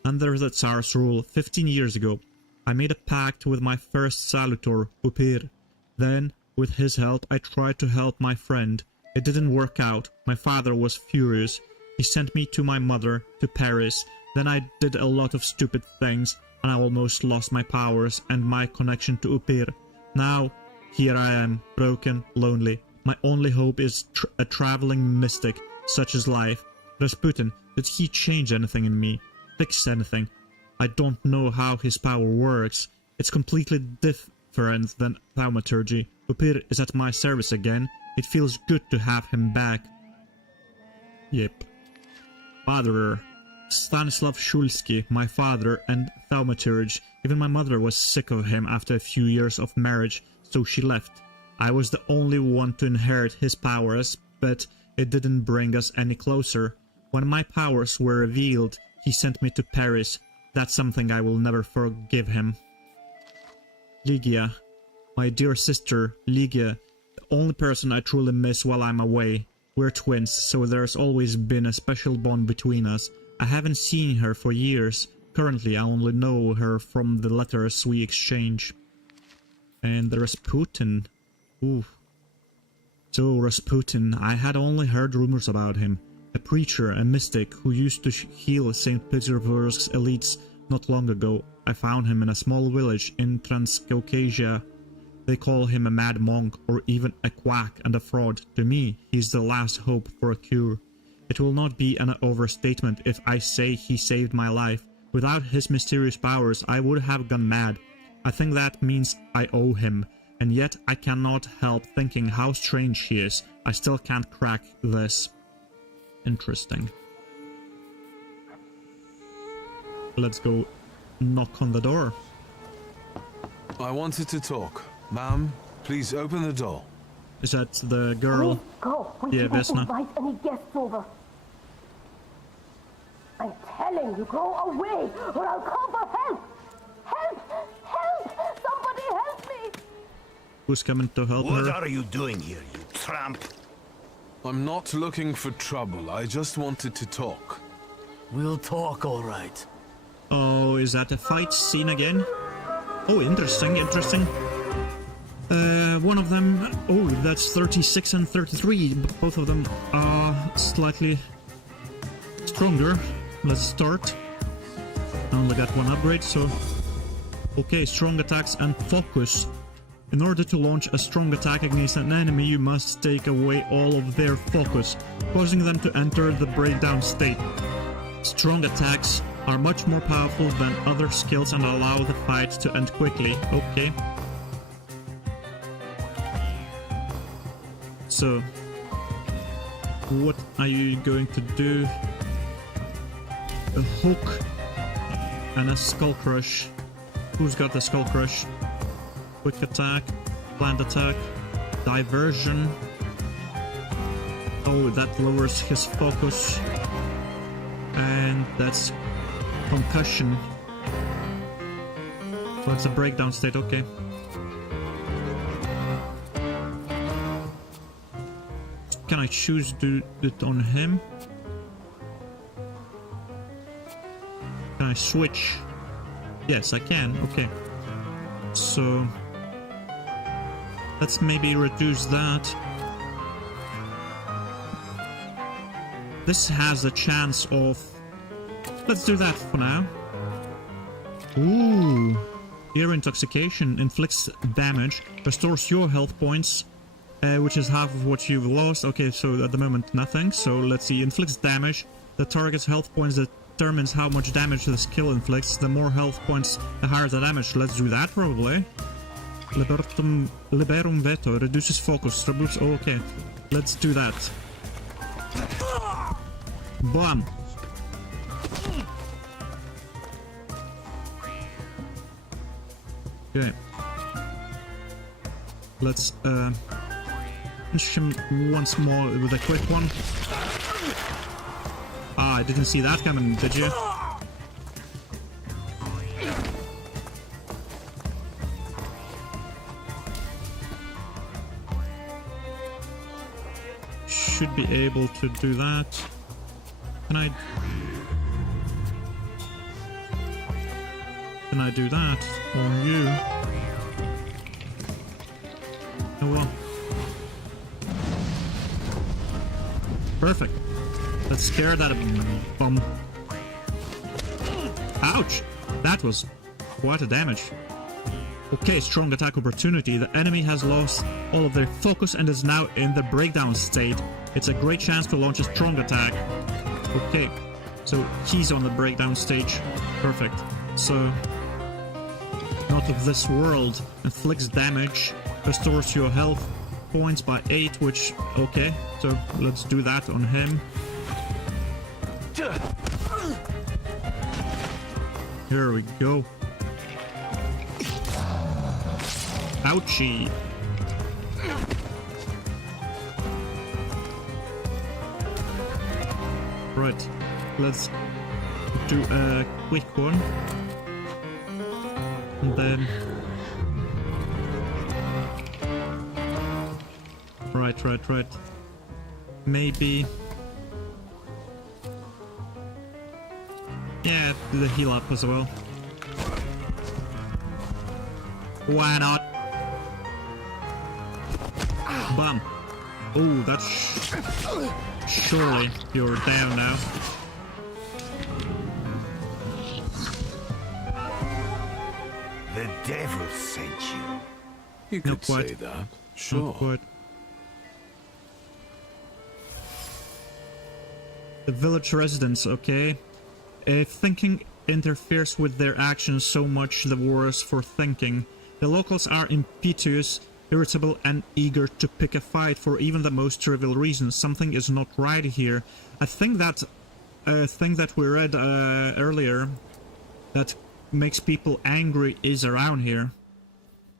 Under the Tsar's rule, 15 years ago, I made a pact with my first salutor, Upir. Then, with his help, I tried to help my friend. It didn't work out. My father was furious. He sent me to my mother, to Paris. Then I did a lot of stupid things, and I almost lost my powers and my connection to Upir. Now, here I am, broken, lonely. My only hope is a traveling mystic, such as life. Rasputin, did he change anything in me? Fix anything? I don't know how his power works. It's completely different than thaumaturgy. Upir is at my service again. It feels good to have him back. Yep. Father. Stanislav Shulsky, my father and thaumaturge. Even my mother was sick of him after a few years of marriage, so she left. I was the only one to inherit his powers, but it didn't bring us any closer. When my powers were revealed, he sent me to Paris. That's something I will never forgive him. Ligia. My dear sister, Ligia. The only person I truly miss while I'm away. We're twins, so there's always been a special bond between us. I haven't seen her for years. Currently, I only know her from the letters we exchange. And the Rasputin. Ooh. So, Rasputin, I had only heard rumors about him. A preacher, a mystic, who used to heal St. Petersburg's elites not long ago. I found him in a small village in Transcaucasia. They call him a mad monk, or even a quack and a fraud. To me, he's the last hope for a cure. It will not be an overstatement if I say he saved my life. Without his mysterious powers, I would have gone mad. I think that means I owe him. And yet, I cannot help thinking how strange he is. I still can't crack this. Interesting. let's go knock on the door. I wanted to talk. Ma'am, please open the door. Is that the girl? Please go. We Yeah, can't Vesna. invite any guests over. I'm telling you, go away, or I'll call for help. Help! Help! Somebody help me! Who's coming to help her? What are you doing here, you tramp? I'm not looking for trouble. I just wanted to talk. We'll talk, all right. Oh, is that a fight scene again? Oh, interesting, interesting. One of them... Oh, that's 36 and 33. Both of them are slightly stronger. Let's start. I only got one upgrade, so... Okay, strong attacks and focus. In order to launch a strong attack against an enemy, you must take away all of their focus, causing them to enter the breakdown state. Strong attacks are much more powerful than other skills and allow the fight to end quickly. Okay. So, what are you going to do? A hook and a skull crush. Who's got the skull crush? Quick attack, planned attack, diversion. Oh, that lowers his focus. And that's concussion. So it's a breakdown state, okay. Can I choose to do it on him? Can I switch? Yes, I can, okay. So let's maybe reduce that. This has a chance of... Let's do that for now. Ooh. Ear intoxication inflicts damage, restores your health points, which is half of what you've lost. Okay, so at the moment nothing. So let's see, inflicts damage. The target's health points determines how much damage the skill inflicts. The more health points, the higher the damage. Let's do that probably. Liberum Veto reduces focus. Oh, okay, let's do that. Bam. Okay. Let's push him once more with a quick one. Ah, I didn't see that coming, did you? Should be able to do that. Can I do that on you? Oh well. Perfect. Let's scare that bum. Ouch! That was quite a damage. Okay, strong attack opportunity. The enemy has lost all of their focus and is now in the breakdown state. It's a great chance to launch a strong attack. Okay, so he's on the breakdown stage. Perfect. So, not of this world. Inflicts damage. Restores your health points by 8, which... Okay, so let's do that on him. Here we go. Ouchie. Right, let's do a quick one. And then... Right. Maybe... Yeah, do the heal up as well. Why not? Bam. Oh, that's... Surely you're down now. The devil sent you. You could Not quite. say that. Sure. Not quite. The village residents, okay? Thinking interferes with their actions so much the worse for thinking. The locals are impetuous, irritable, and eager to pick a fight for even the most trivial reasons. Something is not right here. I think that thing that we read earlier that makes people angry is around here.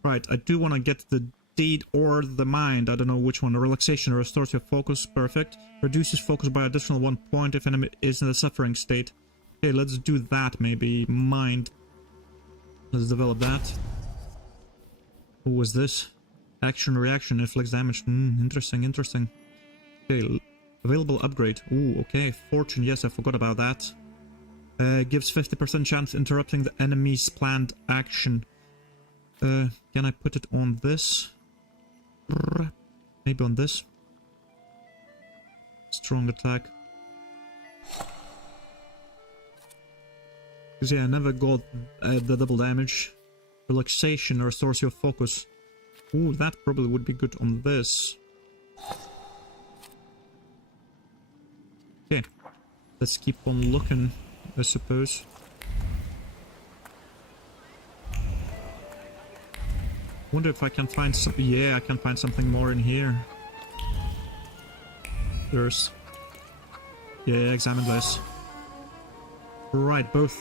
Right, I do want to get the deed or the mind. I don't know which one. The relaxation restores your focus. Perfect. Reduces focus by additional 1 point if enemy is in a suffering state. Okay, let's do that maybe. Mind. Let's develop that. What was this? Action reaction inflicts damage. Interesting, interesting. Okay, available upgrade. Ooh, okay. Fortune, yes, I forgot about that. Gives 50% chance interrupting the enemy's planned action. Can I put it on this? Maybe on this? Strong attack. Because yeah, I never got the double damage. Relaxation restores your focus. Ooh, that probably would be good on this. Okay, let's keep on looking, I suppose. Wonder if I can find some. Yeah, I can find something more in here. There's. Yeah, examine this. Right, both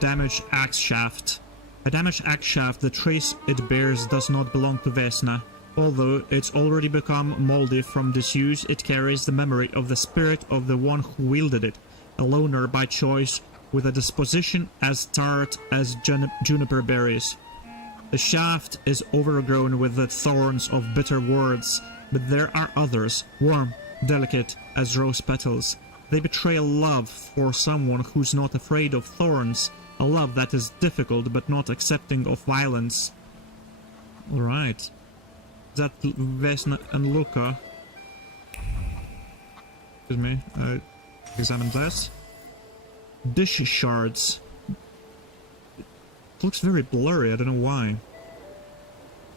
damaged axe shaft. A damaged axe shaft, the trace it bears does not belong to Vesna. Although it's already become moldy from disuse, it carries the memory of the spirit of the one who wielded it. A loner by choice, with a disposition as tart as juniper berries. The shaft is overgrown with the thorns of bitter words, but there are others, warm, delicate as rose petals. They betray a love for someone who's not afraid of thorns, a love that is difficult but not accepting of violence. Alright. Is that Vesna and Luca? Excuse me, examine this. Dish shards. It looks very blurry, I don't know why.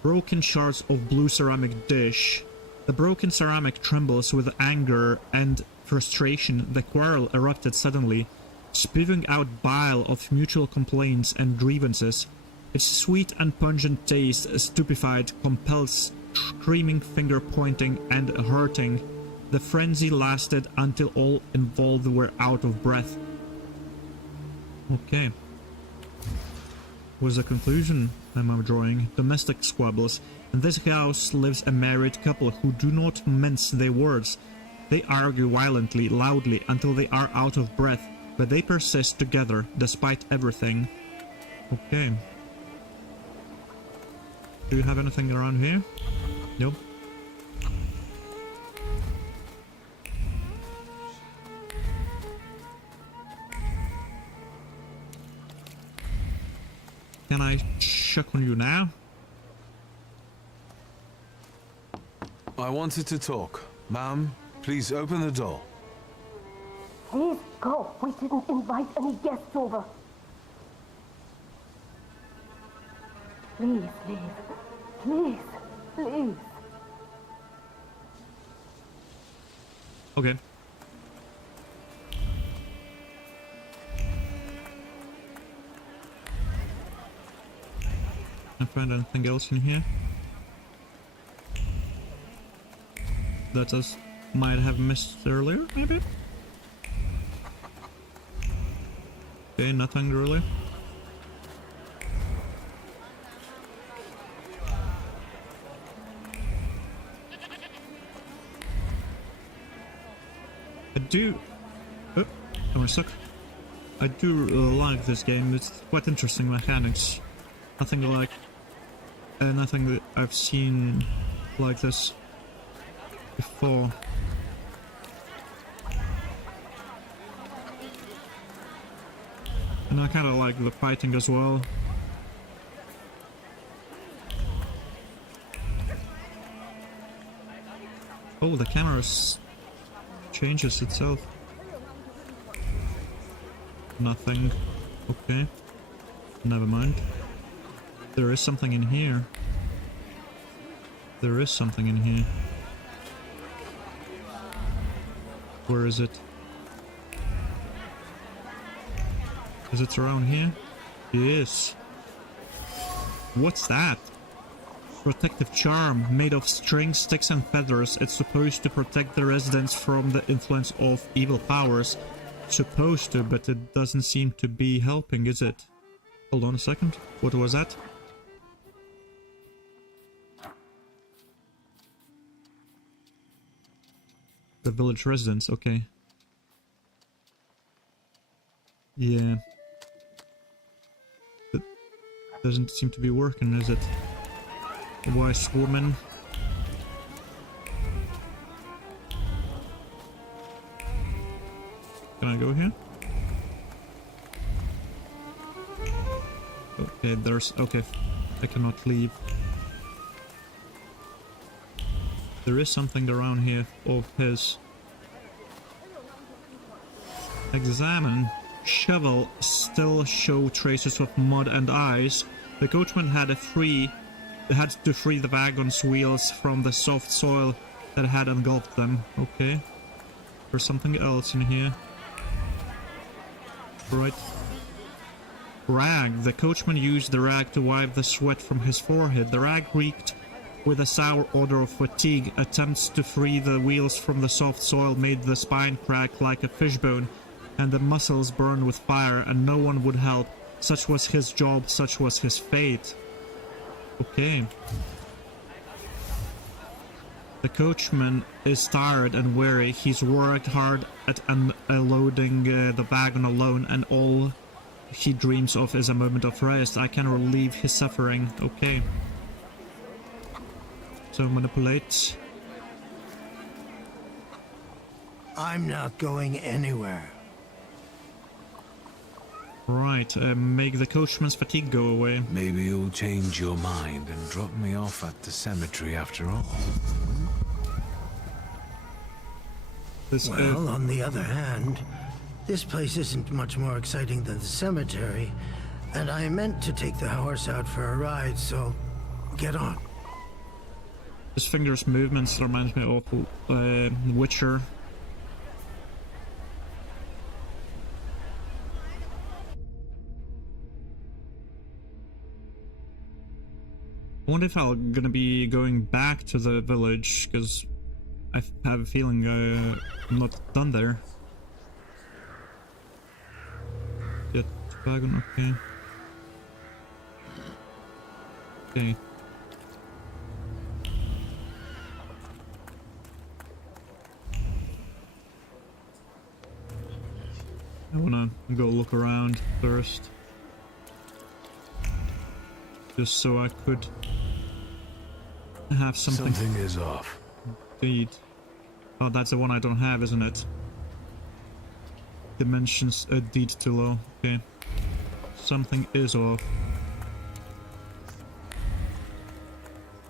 Broken shards of blue ceramic dish. The broken ceramic trembles with anger and frustration. The quarrel erupted suddenly, spewing out bile of mutual complaints and grievances. Its sweet and pungent taste, stupefied, compels screaming, finger pointing, and hurting. The frenzy lasted until all involved were out of breath. Okay. Was the conclusion I'm drawing. Domestic squabbles. In this house lives a married couple who do not mince their words. They argue violently, loudly, until they are out of breath, but they persist together, despite everything. Okay. Do you have anything around here? Nope. Can I check on you now? I wanted to talk. Ma'am, please open the door. Please go. We didn't invite any guests over. Please, please. Please, please. Okay. Can't find anything else in here that I might have missed earlier, maybe? Okay, nothing really. I do... Oh, I'm stuck. I do like this game. It's quite interesting mechanics. Nothing like... nothing that I've seen like this before. And I kind of like the fighting as well. Oh, the camera changes itself. Nothing. Okay. Never mind. There is something in here. There is something in here. Where is it? Is it around here? Yes. What's that? Protective charm made of string, sticks and feathers. It's supposed to protect the residents from the influence of evil powers. supposed to, but it doesn't seem to be helping, is it? Hold on a second. What was that? The village residents, okay. Yeah. That doesn't seem to be working, is it? A wise woman. Can I go here? Okay, okay, I cannot leave. There is something around here of his. Examine. Shovel still show traces of mud and ice. The coachman had to free the wagon's wheels from the soft soil that had engulfed them. Okay. There's something else in here. Right. Rag. The coachman used the rag to wipe the sweat from his forehead. The rag reeked with a sour odor of fatigue. Attempts to free the wheels from the soft soil made the spine crack like a fishbone, and the muscles burned with fire, and no one would help. Such was his job, such was his fate. Okay. The coachman is tired and weary. He's worked hard at unloading the wagon alone, and all he dreams of is a moment of rest. I can relieve his suffering. Okay. So manipulate. I'm not going anywhere. Right, make the coachman's fatigue go away. Maybe you'll change your mind and drop me off at the cemetery after all. Well, on the other hand, this place isn't much more exciting than the cemetery, and I meant to take the horse out for a ride, so get on. His fingers' movements reminds me of Witcher. I wonder if I'm gonna be going back to the village, because I have a feeling I'm not done there. Get wagon, okay. Okay. I wanna go look around first. Just so I could have something. Something is off. Indeed. Oh, that's the one I don't have, isn't it? Dimensions a deed too low. Okay. Something is off.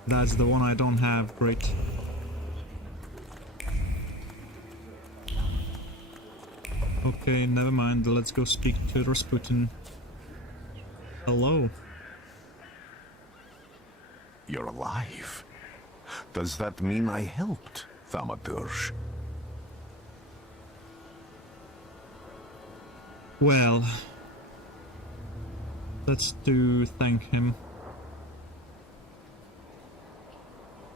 That's the one I don't have. Great. Okay, never mind. Let's go speak to Rasputin. Hello. You're alive. Does that mean I helped, Thaumaturge? Well, let's thank him.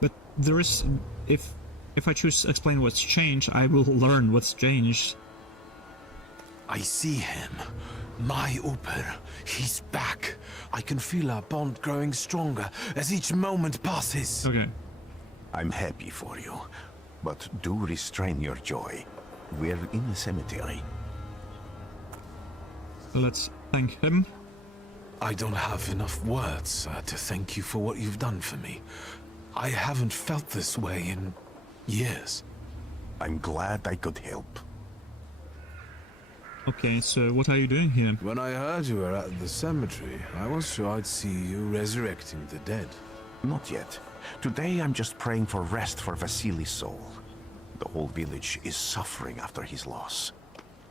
But there is, if I choose to explain what's changed, I will learn what's changed. I see him. My Uper. He's back. I can feel our bond growing stronger as each moment passes. Okay. I'm happy for you, but do restrain your joy. We're in the cemetery. Let's thank him. I don't have enough words to thank you for what you've done for me. I haven't felt this way in years. I'm glad I could help. Okay, so what are you doing here? When I heard you were at the cemetery, I was sure I'd see you resurrecting the dead. Not yet. Today I'm just praying for rest for Vasily's soul. The whole village is suffering after his loss.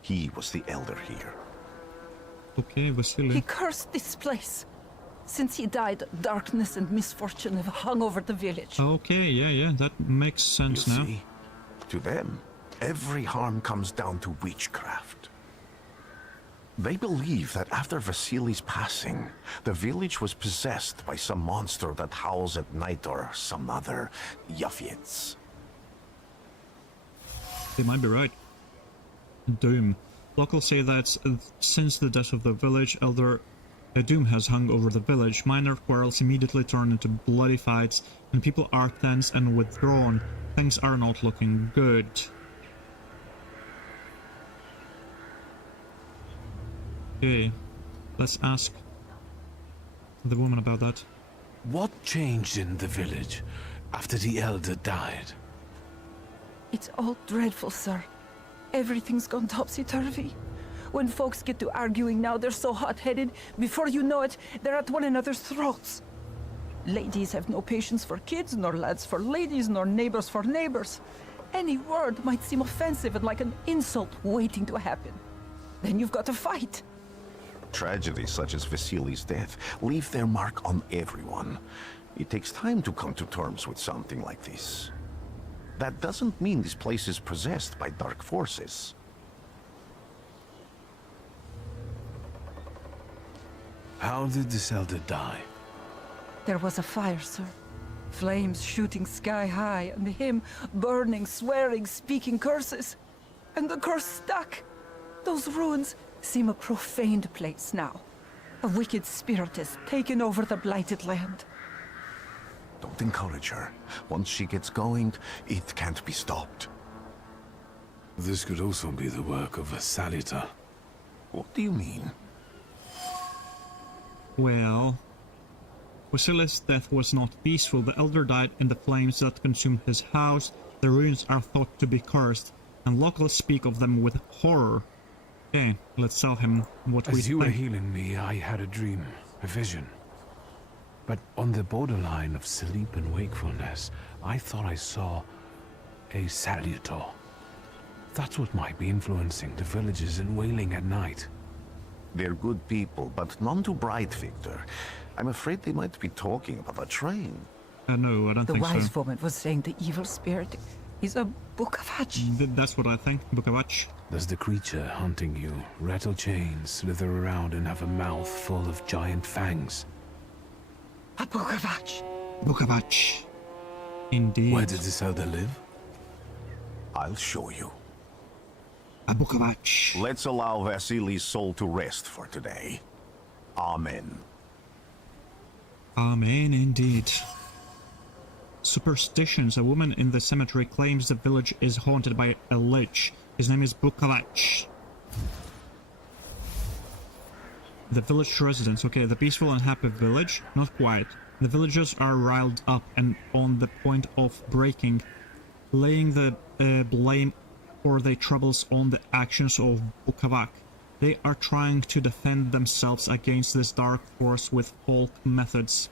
He was the elder here. Okay, Vasily. He cursed this place. Since he died, darkness and misfortune have hung over the village. Okay, yeah, that makes sense now. See, to them, every harm comes down to witchcraft. They believe that after Vasily's passing, the village was possessed by some monster that howls at night or some other Yafets. They might be right. Doom. Locals say that since the death of the village elder, a doom has hung over the village. Minor quarrels immediately turn into bloody fights, and people are tense and withdrawn. Things are not looking good. Okay, let's ask the woman about that. What changed in the village after the elder died? It's all dreadful, sir. Everything's gone topsy-turvy. When folks get to arguing now, they're so hot-headed, before you know it, they're at one another's throats. Ladies have no patience for kids, nor lads for ladies, nor neighbors for neighbors. Any word might seem offensive and like an insult waiting to happen. Then you've got to fight. Tragedies such as Vasily's death leave their mark on everyone. It takes time to come to terms with something like this. That doesn't mean this place is possessed by dark forces. How did this elder die? There was a fire, sir. Flames shooting sky high, and him burning, swearing, speaking curses. And the curse stuck. Those ruins seem a profaned place now. A wicked spirit has taken over the blighted land. Don't encourage her. Once she gets going, it can't be stopped. This could also be the work of a Salita. What do you mean? Well, Vasily's death was not peaceful. The elder died in the flames that consumed his house. The ruins are thought to be cursed, and locals speak of them with horror. Okay, let's tell him what we think. As you were healing me, I had a dream, a vision. But on the borderline of sleep and wakefulness, I thought I saw a Salutor. That's what might be influencing the villagers in Wailing at night. They're good people, but none too bright, Victor. I'm afraid they might be talking about a train. No, I don't think so. The wise woman was saying the evil spirit is a Bukavach. That's what I think, Bukavach. Does the creature hunting you rattle chains, slither around, and have a mouth full of giant fangs? A Bukavach. Bukavach. Indeed. Where did this elder live? I'll show you. A Bukavach. Let's allow Vasily's soul to rest for today. Amen. Amen, indeed. Superstitions. A woman in the cemetery claims the village is haunted by a lich. His name is Bukavach. The village residents. Okay, the peaceful and happy village. Not quite. The villagers are riled up and on the point of breaking, laying the blame for their troubles on the actions of Bukavach. They are trying to defend themselves against this dark force with folk methods.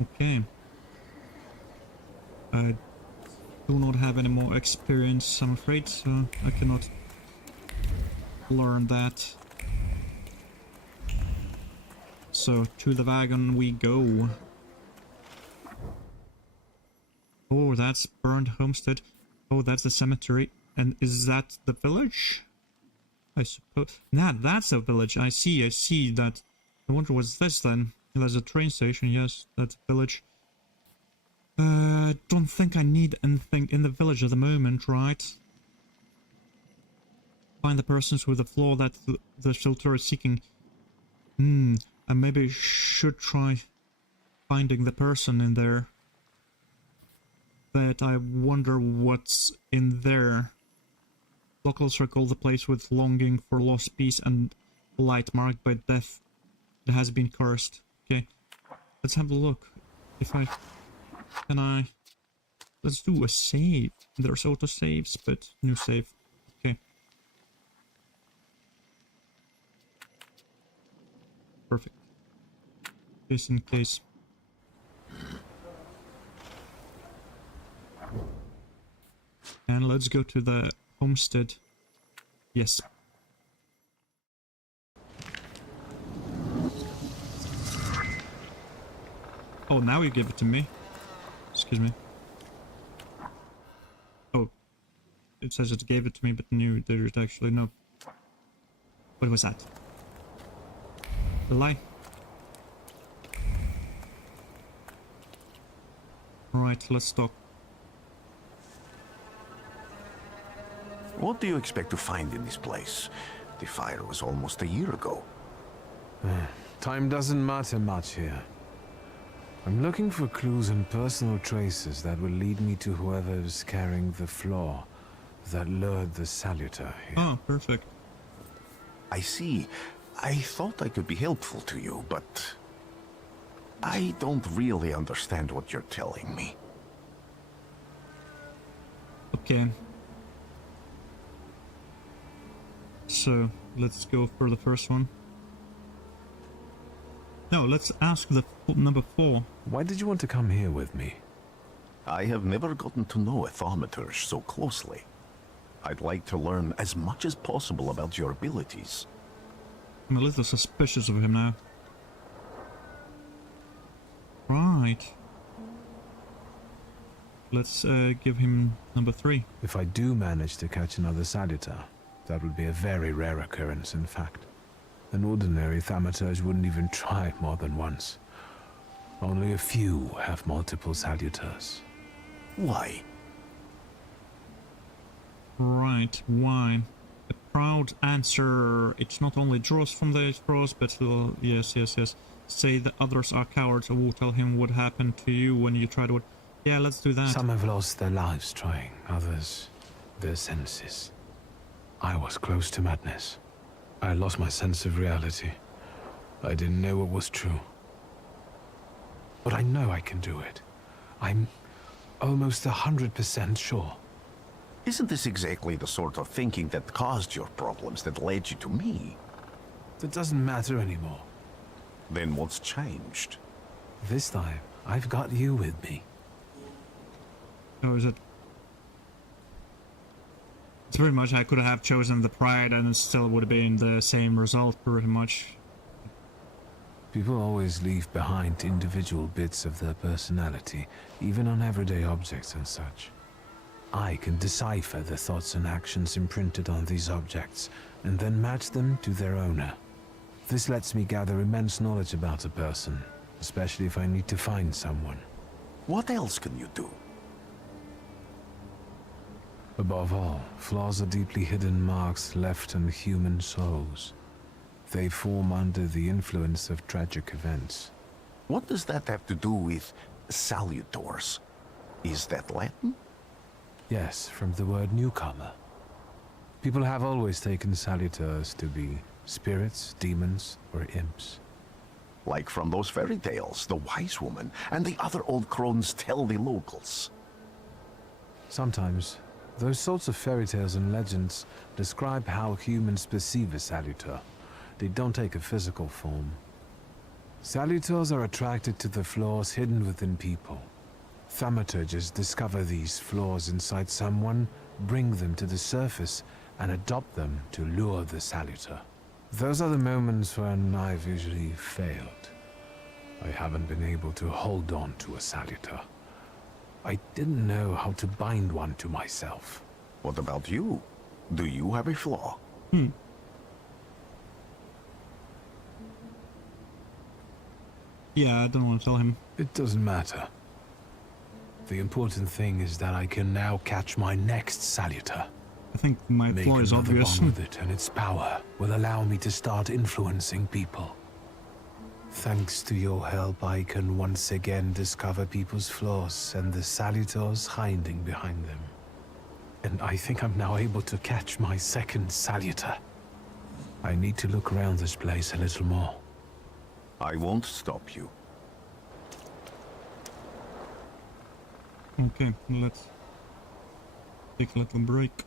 Okay. I do not have any more experience, I'm afraid, so I cannot learn that. So, to the wagon we go. Oh, that's burned homestead. Oh, that's the cemetery. And is that the village? I suppose. Nah, that's a village. I see that. I wonder what's this then? There's a train station, yes, that's a village. I don't think I need anything in the village at the moment, right? Find the persons with the flaw that the shelter is seeking. I maybe should try finding the person in there. But I wonder what's in there. Locals recall the place with longing for lost peace and light marked by death that has been cursed. Okay, let's have a look. Let's do a save. There's auto saves, but new save. Okay. Perfect. Just in case. And let's go to the homestead. Yes. Oh, now you give it to me. Excuse me. Oh. It says it gave it to me, but new there's actually no. What was that? The lie. Alright, let's talk. What do you expect to find in this place? The fire was almost a year ago. Time doesn't matter much here. I'm looking for clues and personal traces that will lead me to whoever's carrying the flaw that lured the Salutor here. Oh, perfect. I see. I thought I could be helpful to you, but I don't really understand what you're telling me. Okay. So, let's go for the first one. No, let's ask the number 4. Why did you want to come here with me? I have never gotten to know a thaumaturge so closely. I'd like to learn as much as possible about your abilities. I'm a little suspicious of him now. Right. Let's give him number 3. If I do manage to catch another Salutor, that would be a very rare occurrence, in fact. An ordinary thaumaturge wouldn't even try more than once. Only a few have multiple Salutors. Why? Right, why? A proud answer. It not only draws from the draws, but will, yes. Say that others are cowards, or will tell him what happened to you when you tried what. Yeah, let's do that. Some have lost their lives trying, others their senses. I was close to madness. I lost my sense of reality. I didn't know what was true. But I know I can do it. I'm almost 100% sure. Isn't this exactly the sort of thinking that caused your problems, that led you to me? That doesn't matter anymore. Then what's changed? This time, I've got you with me. How is it? It's pretty much I could have chosen the pride and it still would have been the same result, pretty much. People always leave behind individual bits of their personality, even on everyday objects and such. I can decipher the thoughts and actions imprinted on these objects, and then match them to their owner. This lets me gather immense knowledge about a person, especially if I need to find someone. What else can you do? Above all, flaws are deeply hidden marks left on human souls. They form under the influence of tragic events. What does that have to do with salutors? Is that Latin? Yes, from the word newcomer. People have always taken salutors to be spirits, demons, or imps. Like from those fairy tales, the wise woman and the other old crones tell the locals. Sometimes, those sorts of fairy tales and legends describe how humans perceive a salutor. They don't take a physical form. Salutors are attracted to the flaws hidden within people. Thaumaturges discover these flaws inside someone, bring them to the surface, and adopt them to lure the salutor. Those are the moments when I've usually failed. I haven't been able to hold on to a salutor. I didn't know how to bind one to myself. What about you? Do you have a flaw? Yeah, I don't want to tell him. It doesn't matter. The important thing is that I can now catch my next salutor. I think my Make flaw is another obvious. bond with it, and its power will allow me to start influencing people. Thanks to your help, I can once again discover people's flaws and the salutors hiding behind them. And I think I'm now able to catch my second salutor. I need to look around this place a little more. I won't stop you. Okay, let's take a little break.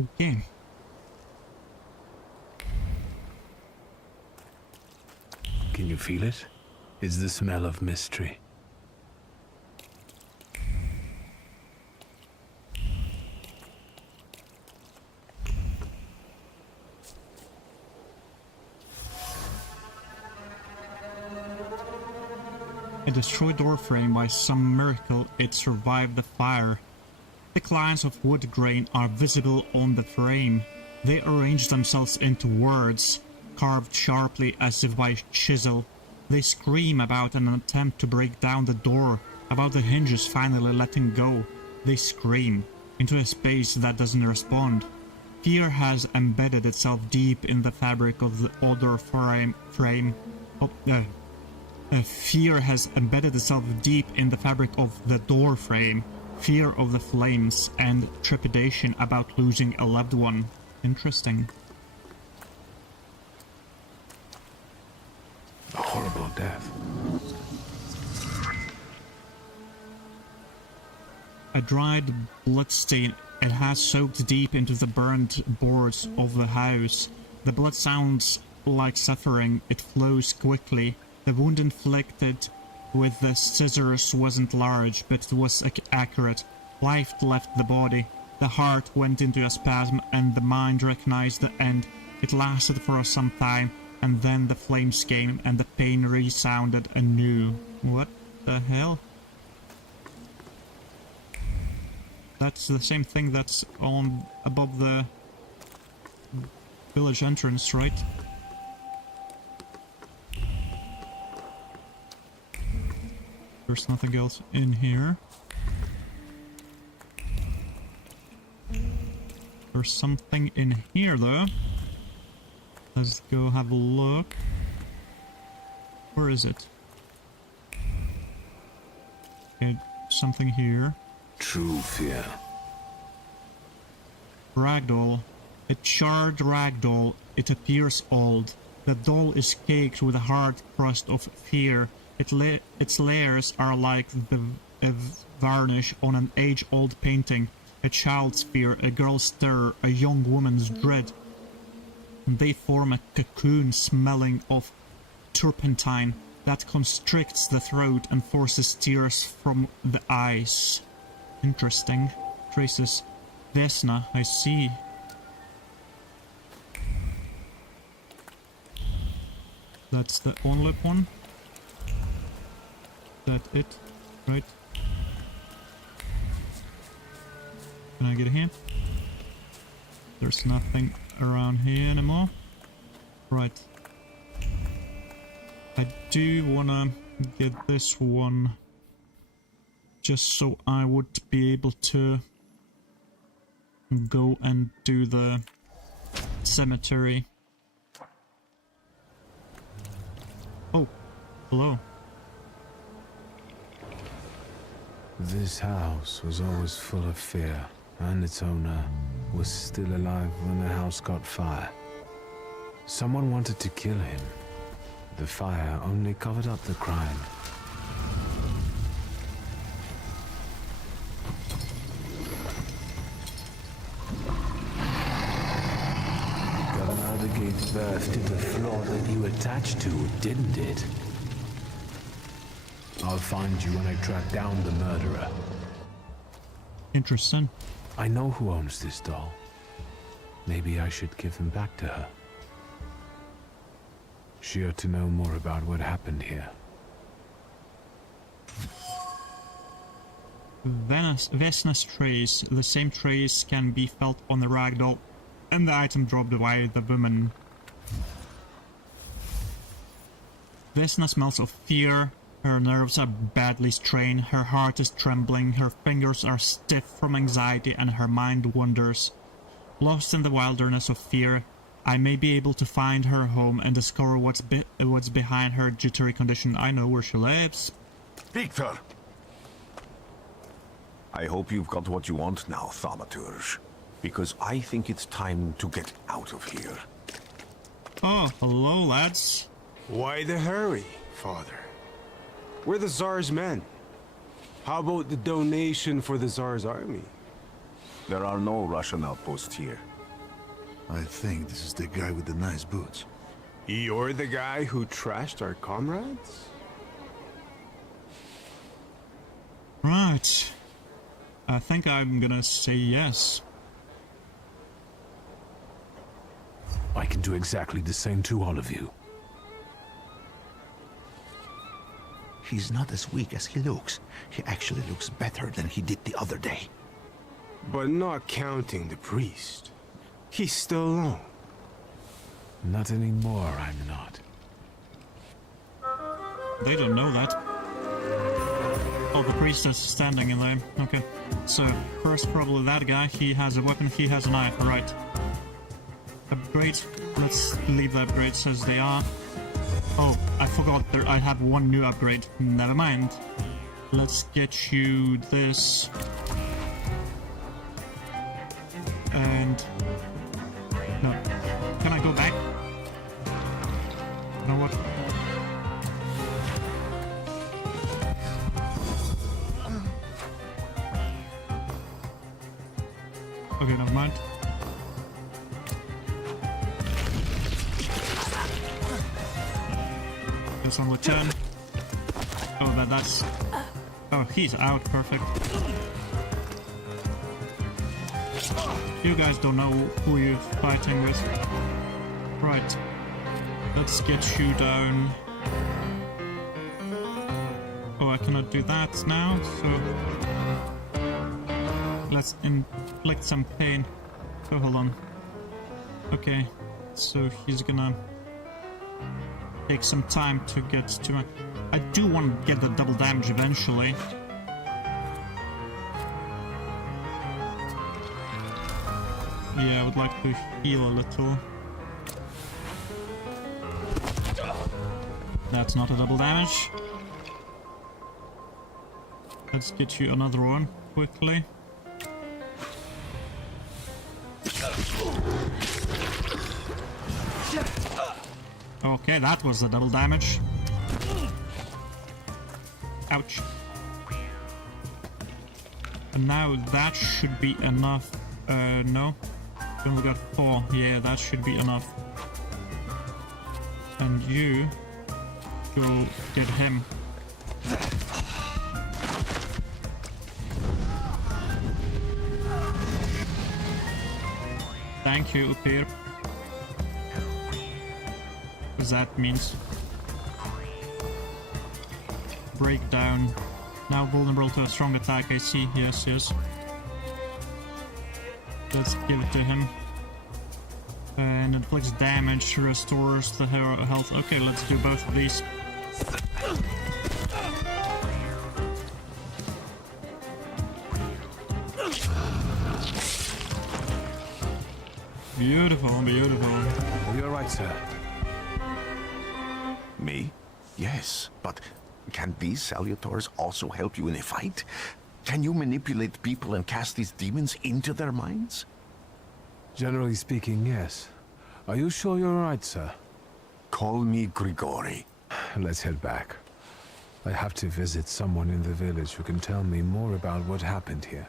Okay. Can you feel it? It's the smell of mystery. A destroyed door frame. By some miracle, it survived the fire. Thick lines of wood grain are visible on the frame. They arrange themselves into words, carved sharply as if by chisel. They scream about an attempt to break down the door, about the hinges finally letting go. They scream into a space that doesn't respond. Fear has embedded itself deep in the fabric of the other frame. Fear has embedded itself deep in the fabric of the door frame. Fear of the flames and trepidation about losing a loved one. Interesting. A horrible death. A dried bloodstain. It has soaked deep into the burnt boards of the house. The blood sounds like suffering. It flows quickly. The wound inflicted with the scissors wasn't large, but it was accurate. Life left the body. The heart went into a spasm, and the mind recognized the end. It lasted for some time, and then the flames came, and the pain resounded anew. What the hell? That's the same thing that's on above the village entrance, right? There's nothing else in here. There's something in here, though. Let's go have a look. Where is it? Okay, something here. True fear. Ragdoll. A charred ragdoll. It appears old. The doll is caked with a hard crust of fear. Its layers are like the varnish on an age-old painting. A child's fear, a girl's terror, a young woman's dread. They form a cocoon smelling of turpentine that constricts the throat and forces tears from the eyes. Interesting. Traces. Vesna, I see. That's the only one. That it, right? Can I get here? There's nothing around here anymore. Right. I do wanna get this one just so I would be able to go and do the cemetery. Oh, hello. This house was always full of fear, and its owner was still alive when the house caught fire. Someone wanted to kill him. The fire only covered up the crime. Governor gave birth to the floor that you attached to, didn't it? I'll find you when I track down the murderer. Interesting. I know who owns this doll. Maybe I should give him back to her. She ought to know more about what happened here. Vesna's trace. The same trace can be felt on the ragdoll and the item dropped by the woman. Vesna smells of fear. Her nerves are badly strained, her heart is trembling, her fingers are stiff from anxiety, and her mind wanders. Lost in the wilderness of fear, I may be able to find her home and discover what's behind her jittery condition. I know where she lives. Victor! I hope you've got what you want now, Thaumaturge. Because I think it's time to get out of here. Oh, hello, lads. Why the hurry, Father? We're the Tsar's men. How about the donation for the Tsar's army? There are no Russian outposts here. I think this is the guy with the nice boots. You're the guy who trashed our comrades? Right. I think I'm gonna say yes. I can do exactly the same to all of you. He's not as weak as he looks. He actually looks better than he did the other day. But not counting the priest. He's still alone. Not anymore, I'm not. They don't know that. Oh, the priest is standing in there. Okay. So, first probably that guy. He has a weapon, he has a knife. Alright. Upgrade. Let's leave the upgrades as they are. Oh, I forgot I have one new upgrade. Never mind. Let's get you this. And... no. Can I go back? You know what? Okay, never mind. This on return. Oh, that's... oh, he's out. Perfect. You guys don't know who you're fighting with. Right. Let's get you down. Oh, I cannot do that now, so... let's inflict some pain. Oh, hold on. Okay. So he's gonna... take some time to get to my... I do want to get the double damage eventually. Yeah, I would like to heal a little. That's not a double damage. Let's get you another one quickly. Okay, that was the double damage. Ouch. And now that should be enough. No. We only got 4. Yeah, that should be enough. And you go get him. Thank you, Upir. Because that means breakdown. Now vulnerable to a strong attack, I see. Yes, yes. Let's give it to him. And inflicts damage, restores the hero health. Okay, let's do both of these. Beautiful, beautiful. You're right, sir. Me? Yes, but can these salutors also help you in a fight? Can you manipulate people and cast these demons into their minds? Generally speaking, yes. Are you sure you're right, sir? Call me Grigori. Let's head back. I have to visit someone in the village who can tell me more about what happened here.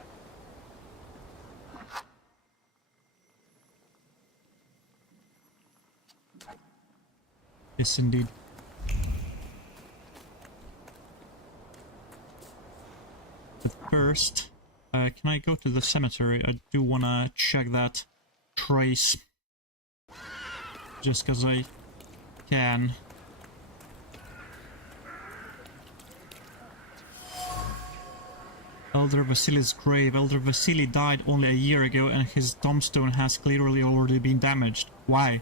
Yes, indeed. But first, can I go to the cemetery? I do want to check that trace. Just because I can. Elder Vasily's grave. Elder Vasily died only a year ago and his tombstone has clearly already been damaged. Why?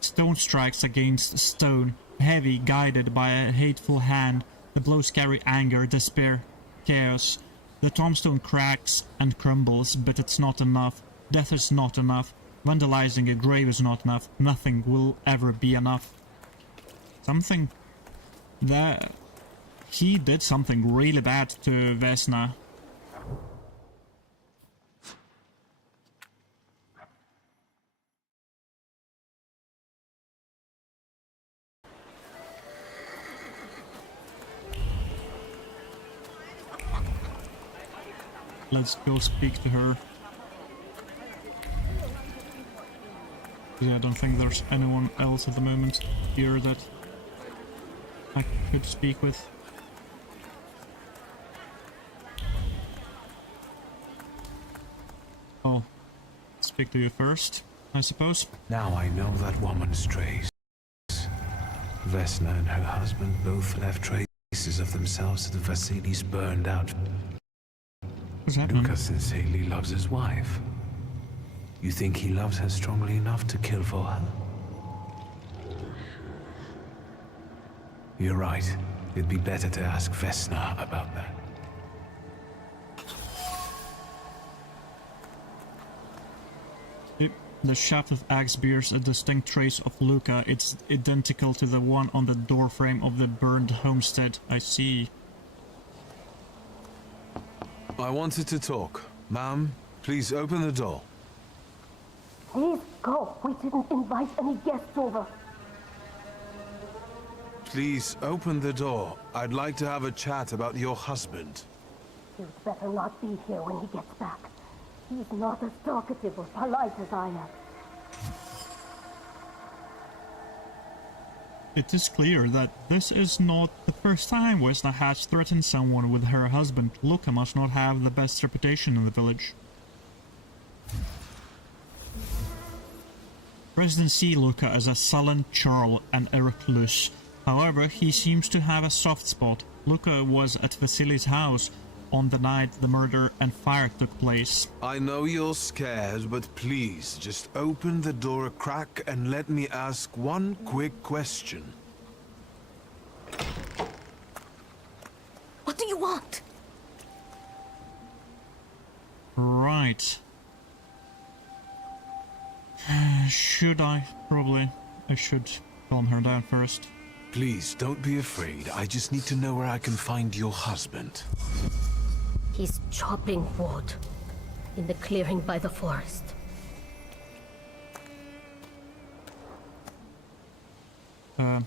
Stone strikes against stone, heavy, guided by a hateful hand. The blows carry anger, despair, chaos. The tombstone cracks and crumbles, but it's not enough. Death is not enough. Vandalizing a grave is not enough. Nothing will ever be enough. Something... that... he did something really bad to Vesna. Let's go speak to her. Yeah, I don't think there's anyone else at the moment here that I could speak with. I'll speak to you first, I suppose. Now I know that woman's trace. Vesna and her husband both left traces of themselves at the Vasilis burned out. What's happening? Luca sincerely loves his wife. You think he loves her strongly enough to kill for her? You're right. It'd be better to ask Vesna about that. The shaft of axe bears a distinct trace of Luca. It's identical to the one on the doorframe of the burned homestead. I see. I wanted to talk. Ma'am, please open the door. Please go. We didn't invite any guests over. Please open the door. I'd like to have a chat about your husband. You'd better not be here when he gets back. He's not as talkative or polite as I am. It is clear that this is not the first time Vesna has threatened someone with her husband. Luca must not have the best reputation in the village. Residents see Luca as a sullen churl and a recluse. However, he seems to have a soft spot. Luca was at Vasili's house on the night the murder and fire took place. I know you're scared, but please just open the door a crack and let me ask one quick question. What do you want? Right. Should I? Probably. I should calm her down first. Please, don't be afraid. I just need to know where I can find your husband. He's chopping wood in the clearing by the forest. I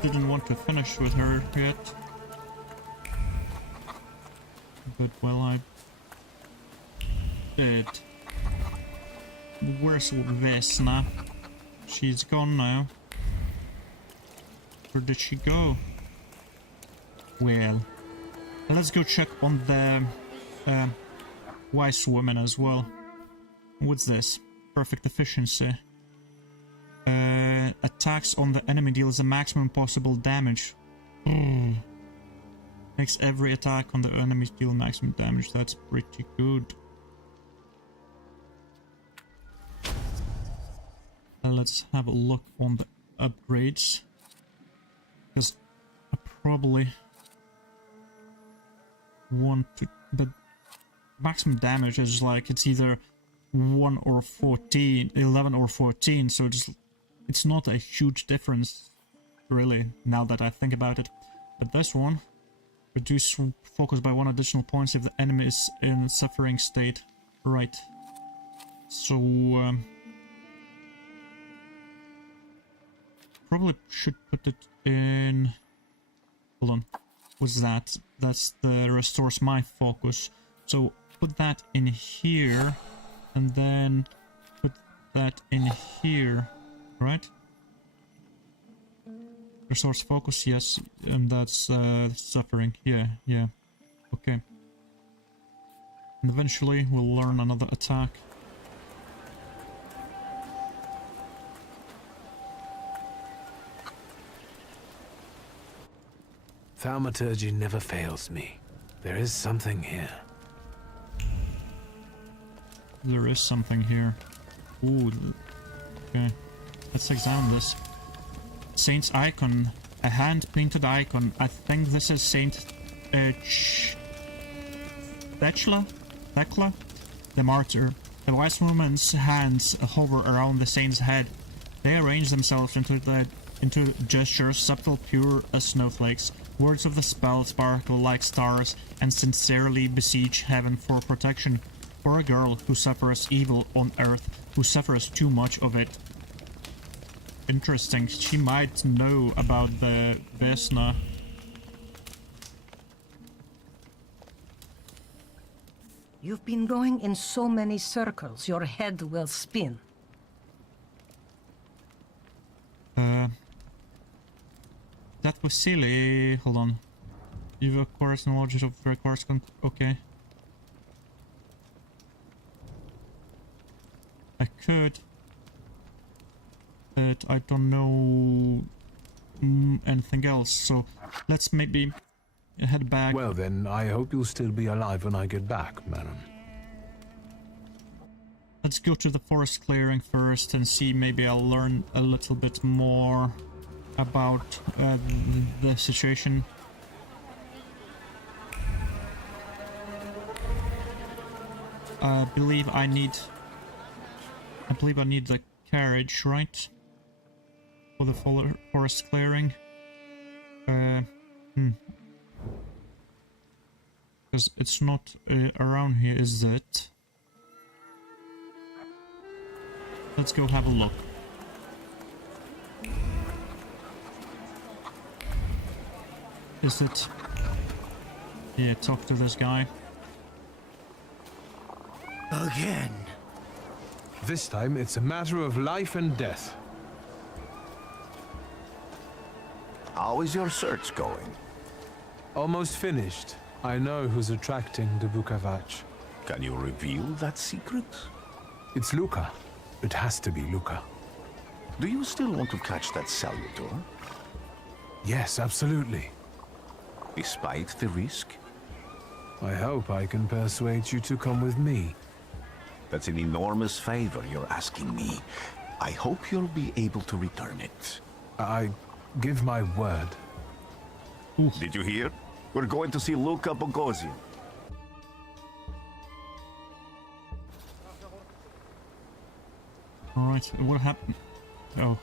didn't want to finish with her yet. But, well, I did. Where's Vesna? She's gone now. Where did she go? Well, let's go check on the wise woman as well. What's this? Perfect efficiency. Attacks on the enemy deals the maximum possible damage. Makes every attack on the enemy deal maximum damage. That's pretty good. Let's have a look on the upgrades. Because I probably want to... But maximum damage is like, it's either 1 or 14, 11 or 14, so it's not a huge difference, really, now that I think about it. But this one, reduce focus by 1 additional points if the enemy is in suffering state. Right. So, probably should put it in... Hold on. What's that? That's the restores my focus. So put that in here, and then put that in here, right? Restores focus, yes, and that's suffering. Yeah. Okay. And eventually we'll learn another attack. Thaumaturgy never fails me. There is something here. There is something here. Ooh. Okay. Let's examine this. Saint's icon. A hand-painted icon. I think this is Saint... Thecla, the martyr. The wise woman's hands hover around the saint's head. They arrange themselves into gestures subtle, pure as snowflakes. Words of the spell sparkle like stars and sincerely beseech heaven for protection. For a girl who suffers evil on earth, who suffers too much of it. Interesting. She might know about the Vesna. You've been going in so many circles, your head will spin. That was silly. Hold on. You've acquired knowledge of the course. Okay. I could, but I don't know anything else. So let's maybe head back. Well then, I hope you'll still be alive when I get back, madam. Let's go to the forest clearing first and see. Maybe I'll learn a little bit more about the situation. I believe I need the carriage, right? For the forest clearing. Because it's not around here, is it? Let's go have a look. Is it? Yeah, talk to this guy. Again. This time, it's a matter of life and death. How is your search going? Almost finished. I know who's attracting the Bukavach. Can you reveal that secret? It's Luca. It has to be Luca. Do you still want to catch that Salutor? Yes, absolutely. Despite the risk? I hope I can persuade you to come with me. That's an enormous favor you're asking me. I hope you'll be able to return it. I give my word. Oof. Did you hear? We're going to see Luca Bogosian. Alright, what happened? Oh.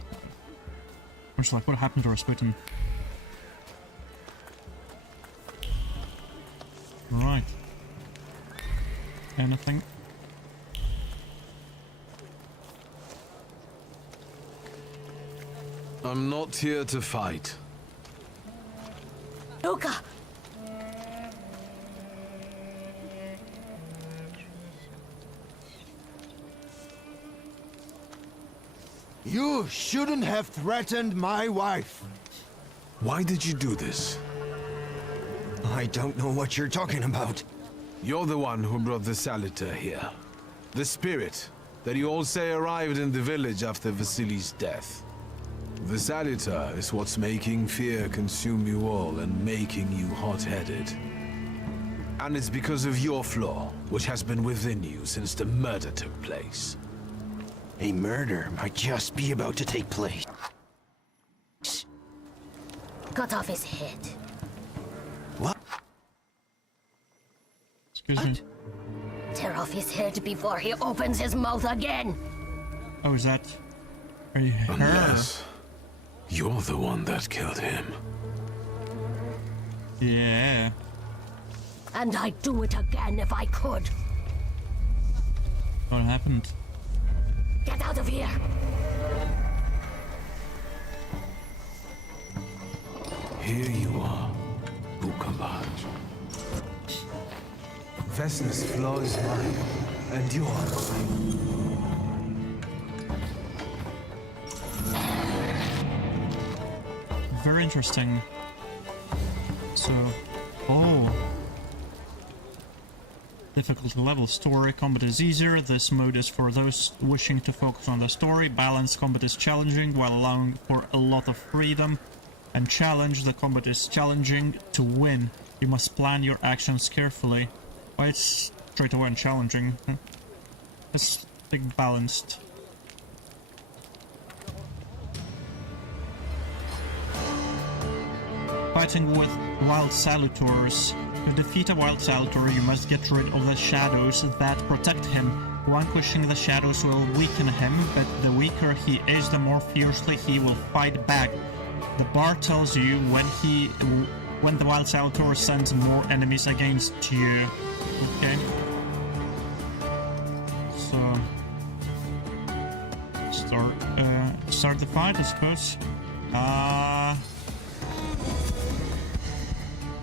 Much like, what happened to Rasputin? Right. Anything? I'm not here to fight. Luca! You shouldn't have threatened my wife. Why did you do this? I don't know what you're talking about. You're the one who brought the Salutor here. The spirit that you all say arrived in the village after Vasily's death. The Salutor is what's making fear consume you all and making you hot-headed. And it's because of your flaw, which has been within you since the murder took place. A murder might just be about to take place. Cut off his head. What? Excuse me. Tear off his head before he opens his mouth again. Oh, is that... Are you her? Unless you're the one that killed him. Yeah. And I'd do it again if I could. What happened? Get out of here! Here you are, Bukavach. Vesna's flaw is mine, and yours. Very interesting. So... Oh... Difficulty level. Story combat is easier. This mode is for those wishing to focus on the story. Balanced combat is challenging while allowing for a lot of freedom. And challenge, the combat is challenging to win. You must plan your actions carefully. Why it's straight away and challenging? Let's think balanced. Fighting with wild salutors. To defeat a wild salutor, you must get rid of the shadows that protect him. Vanquishing the shadows will weaken him, but the weaker he is, the more fiercely he will fight back. The bar tells you when the wild salutor sends more enemies against you. Okay. So start the fight, I suppose.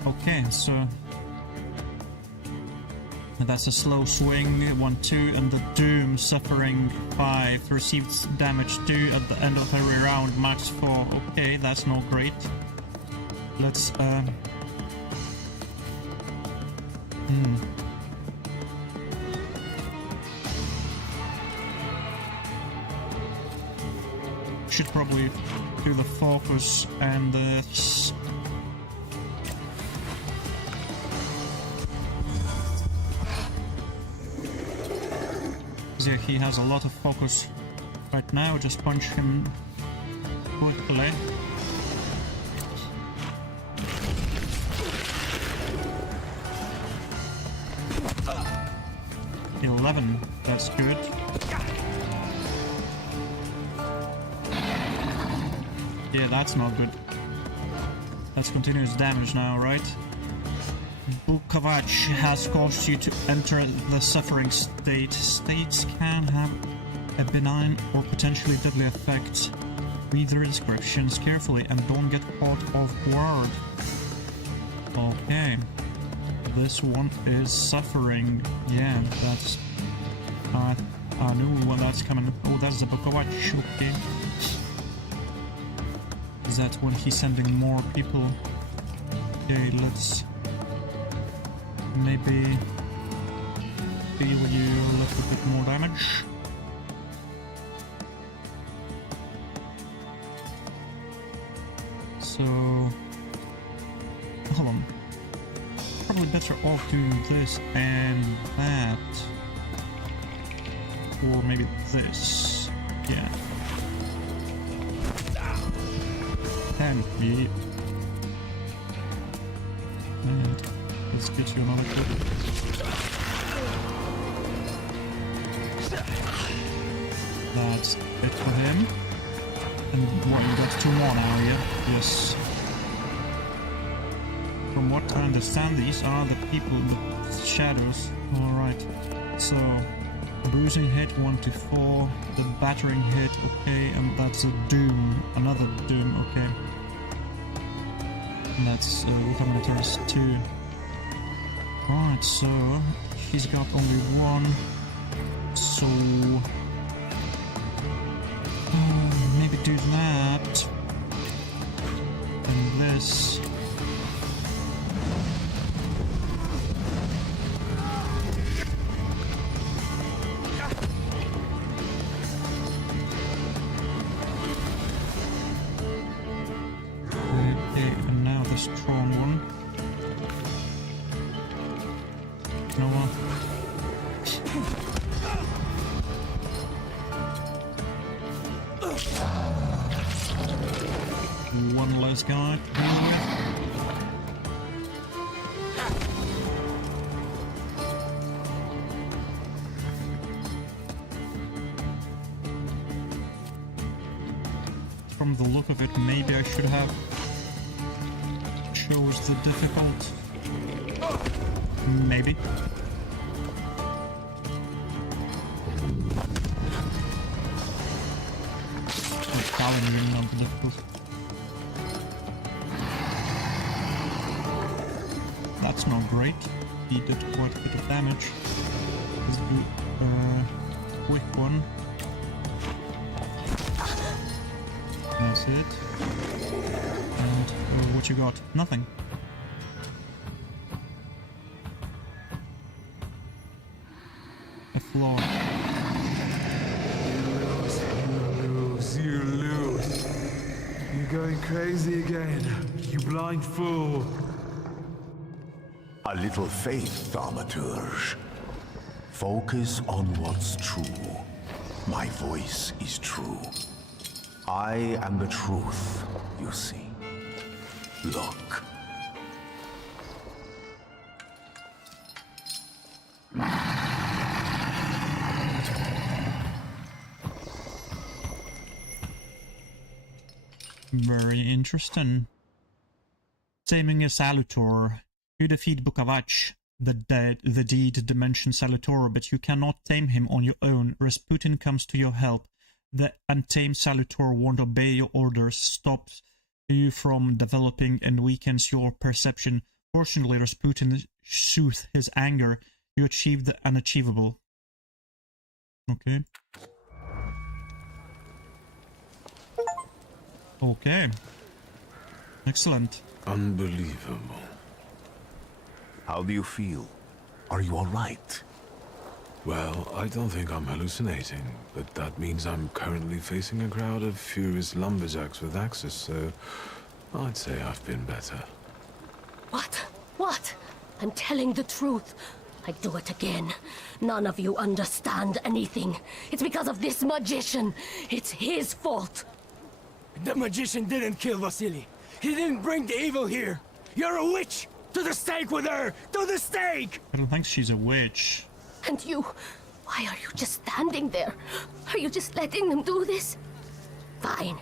Okay, so And that's a slow swing, 1-2, and the Doom suffering 5, received damage 2 at the end of every round, max 4. Okay, that's not great. Let's should probably do the focus and the yeah, he has a lot of focus right now. Just punch him quickly. $11, that's good. Yeah, that's not good. That's continuous damage now, right? Bukavach has caused you to enter the suffering state. States can have a benign or potentially deadly effect. Read the descriptions carefully and don't get caught off guard. Okay. This one is suffering. Yeah, that's... I knew when that's coming. Oh, that's the Bukavach. Okay. Is that when he's sending more people? Okay, let's... maybe deal you a little bit more damage. So, hold on. Probably better off doing this and that, or maybe this. Yeah. 10 feet. And let's get you another clip. That's it for him. And what, you got 2 more now, yeah? Yes. From what I understand, these are the people in the shadows. Alright. So, bruising hit 1 to 4, the battering hit, okay, and that's a Doom. Another Doom, okay. And that's Combinator's 2. Right, so he's got only 1. So maybe do that. And this. Okay, and now the strong one. No one. One less guy to deal with. From the look of it, maybe I should have chose the difficult. Maybe. Not the difficult. That's not great. He did quite a bit of damage. Let's do a quick one. That's it. And what you got? Nothing. A flaw. You lose. You're going crazy again, you blind fool. A little faith, Thaumaturge. Focus on what's true. My voice is true. I am the truth, you see. Look. Very interesting. Taming a Salutor. You defeat Bukavach, the deed dimension Salutor, but you cannot tame him on your own. Rasputin comes to your help. The untamed Salutor won't obey your orders, stops you from developing and weakens your perception. Fortunately, Rasputin soothes his anger. You achieved the unachievable. Okay. Okay. Excellent. Unbelievable. How do you feel? Are you all right? Well, I don't think I'm hallucinating, but that means I'm currently facing a crowd of furious lumberjacks with axes, so I'd say I've been better. What? What? I'm telling the truth. I do it again. None of you understand anything. It's because of this magician. It's his fault. The magician didn't kill Vasily. He didn't bring the evil here. You're a witch! To the stake with her! To the stake! I don't think she's a witch. And you, why are you just standing there? Are you just letting them do this? Fine,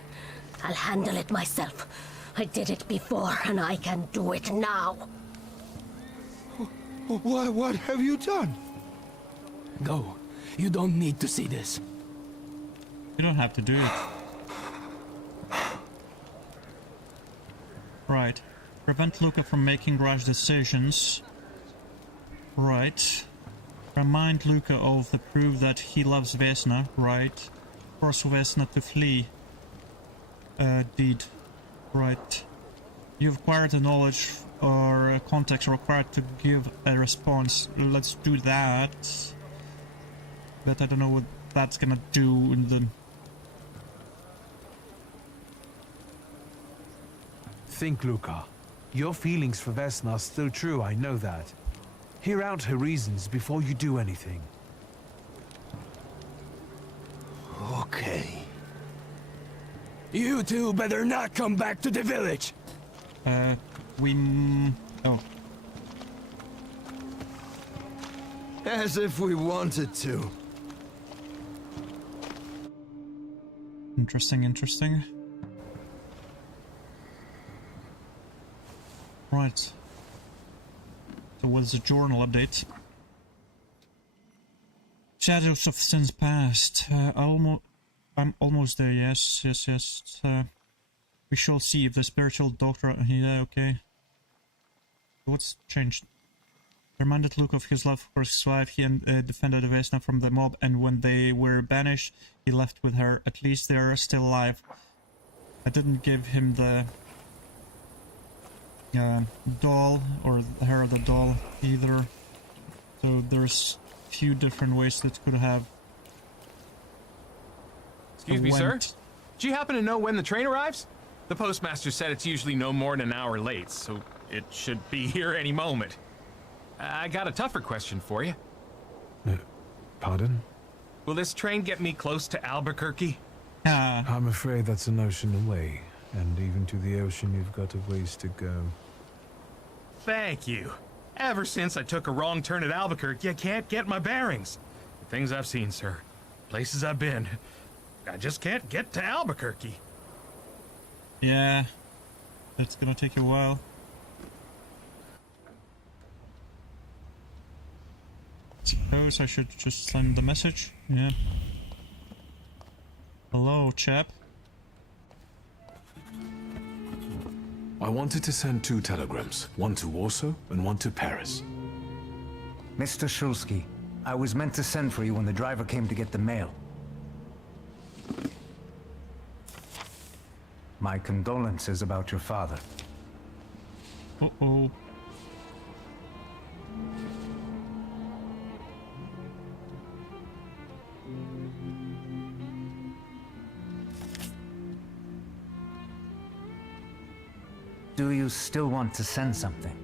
I'll handle it myself. I did it before, and I can do it now. What have you done? Go. You don't need to see this. You don't have to do it. Right. Prevent Luca from making rash decisions. Right. Remind Luca of the proof that he loves Vesna. Right. Force Vesna to flee. Deed. Right. You've acquired the knowledge or context required to give a response. Let's do that. But I don't know what that's gonna do in the... Think, Luca. Your feelings for Vesna are still true, I know that. Hear out her reasons before you do anything. Okay. You two better not come back to the village. Oh. As if we wanted to. Interesting, interesting. Right. So what's the journal update? Shadows of Sins Past. I'm almost there, yes. We shall see if the spiritual doctor... Yeah, okay. What's changed? Reminded Luke of his love for his wife. He defended Vesna from the mob, and when they were banished, he left with her. At least they are still alive. I didn't give him the doll, or her the doll, either. So there's few different ways that could have... Excuse me, sir? Do you happen to know when the train arrives? The postmaster said it's usually no more than an hour late, so it should be here any moment. I got a tougher question for you. Pardon? Will this train get me close to Albuquerque? I'm afraid that's an ocean away, and even to the ocean you've got a ways to go. Thank you. Ever since I took a wrong turn at Albuquerque, I can't get my bearings. The things I've seen, sir. Places I've been. I just can't get to Albuquerque. Yeah. It's gonna take a while. Suppose I should just send the message. Yeah. Hello, chap. I wanted to send 2 telegrams, one to Warsaw and one to Paris. Mr. Shulsky, I was meant to send for you when the driver came to get the mail. My condolences about your father. Uh-oh. Do you still want to send something?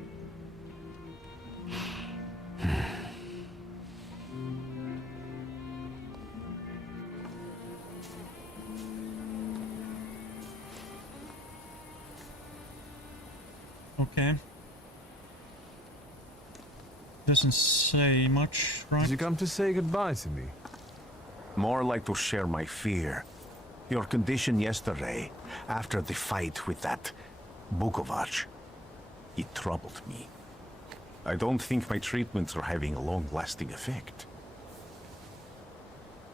Okay. Doesn't say much, right? Did you come to say goodbye to me? More like to share my fear. Your condition yesterday, after the fight with that Bukovac, it troubled me. I don't think my treatments are having a long-lasting effect.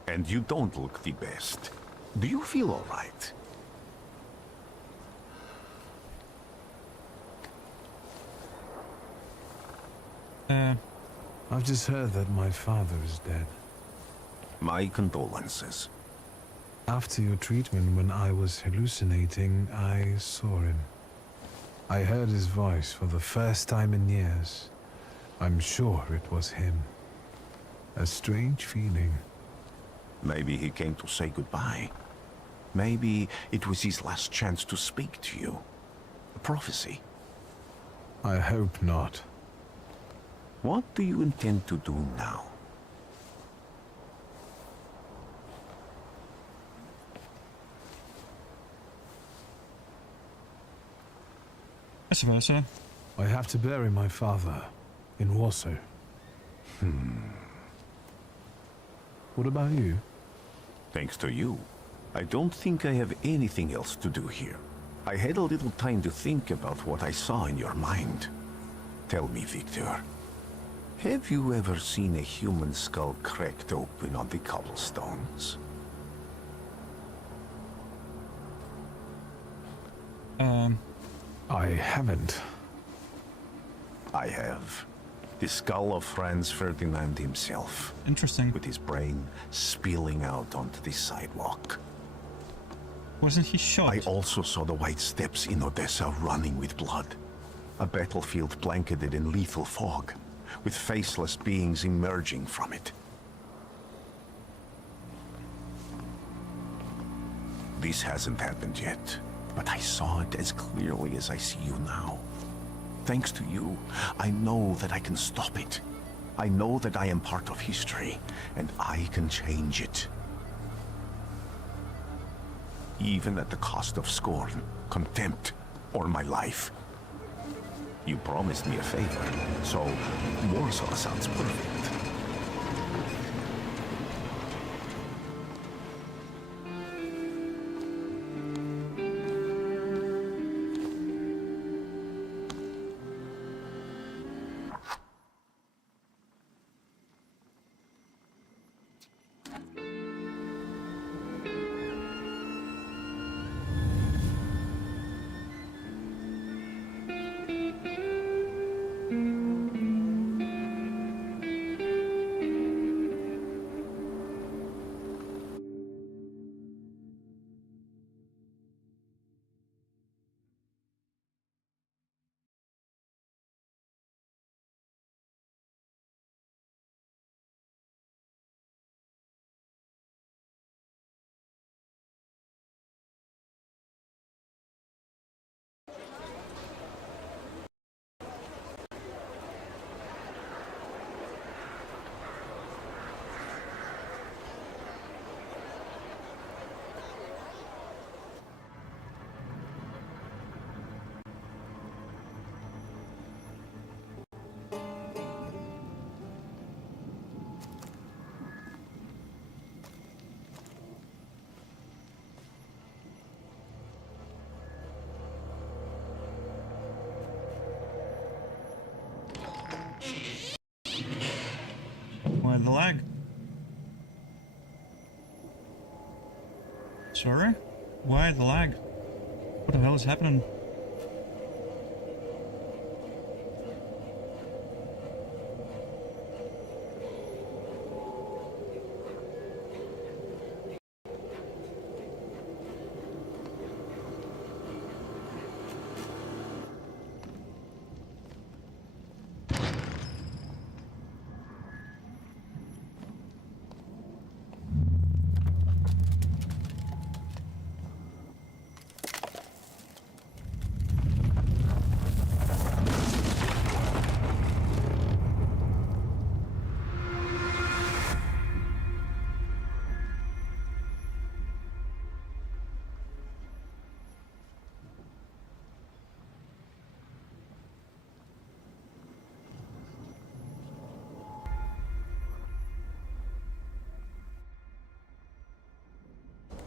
And you don't look the best. Do you feel all right? I've just heard that my father is dead. My condolences. After your treatment, when I was hallucinating, I saw him. I heard his voice for the first time in years. I'm sure it was him. A strange feeling. Maybe he came to say goodbye. Maybe it was his last chance to speak to you. A prophecy. I hope not. What do you intend to do now? Vice versa. I have to bury my father in Warsaw. What about you? Thanks to you, I don't think I have anything else to do here. I had a little time to think about what I saw in your mind. Tell me, Victor, have you ever seen a human skull cracked open on the cobblestones? I haven't. I have. The skull of Franz Ferdinand himself. Interesting. With his brain spilling out onto the sidewalk. Wasn't he shot? I also saw the white steps in Odessa running with blood. A battlefield blanketed in lethal fog, with faceless beings emerging from it. This hasn't happened yet, but I saw it as clearly as I see you now. Thanks to you, I know that I can stop it. I know that I am part of history, and I can change it. Even at the cost of scorn, contempt, or my life. You promised me a favor, so Warsaw sounds perfect. Why the lag? Sorry? Why the lag? What the hell is happening?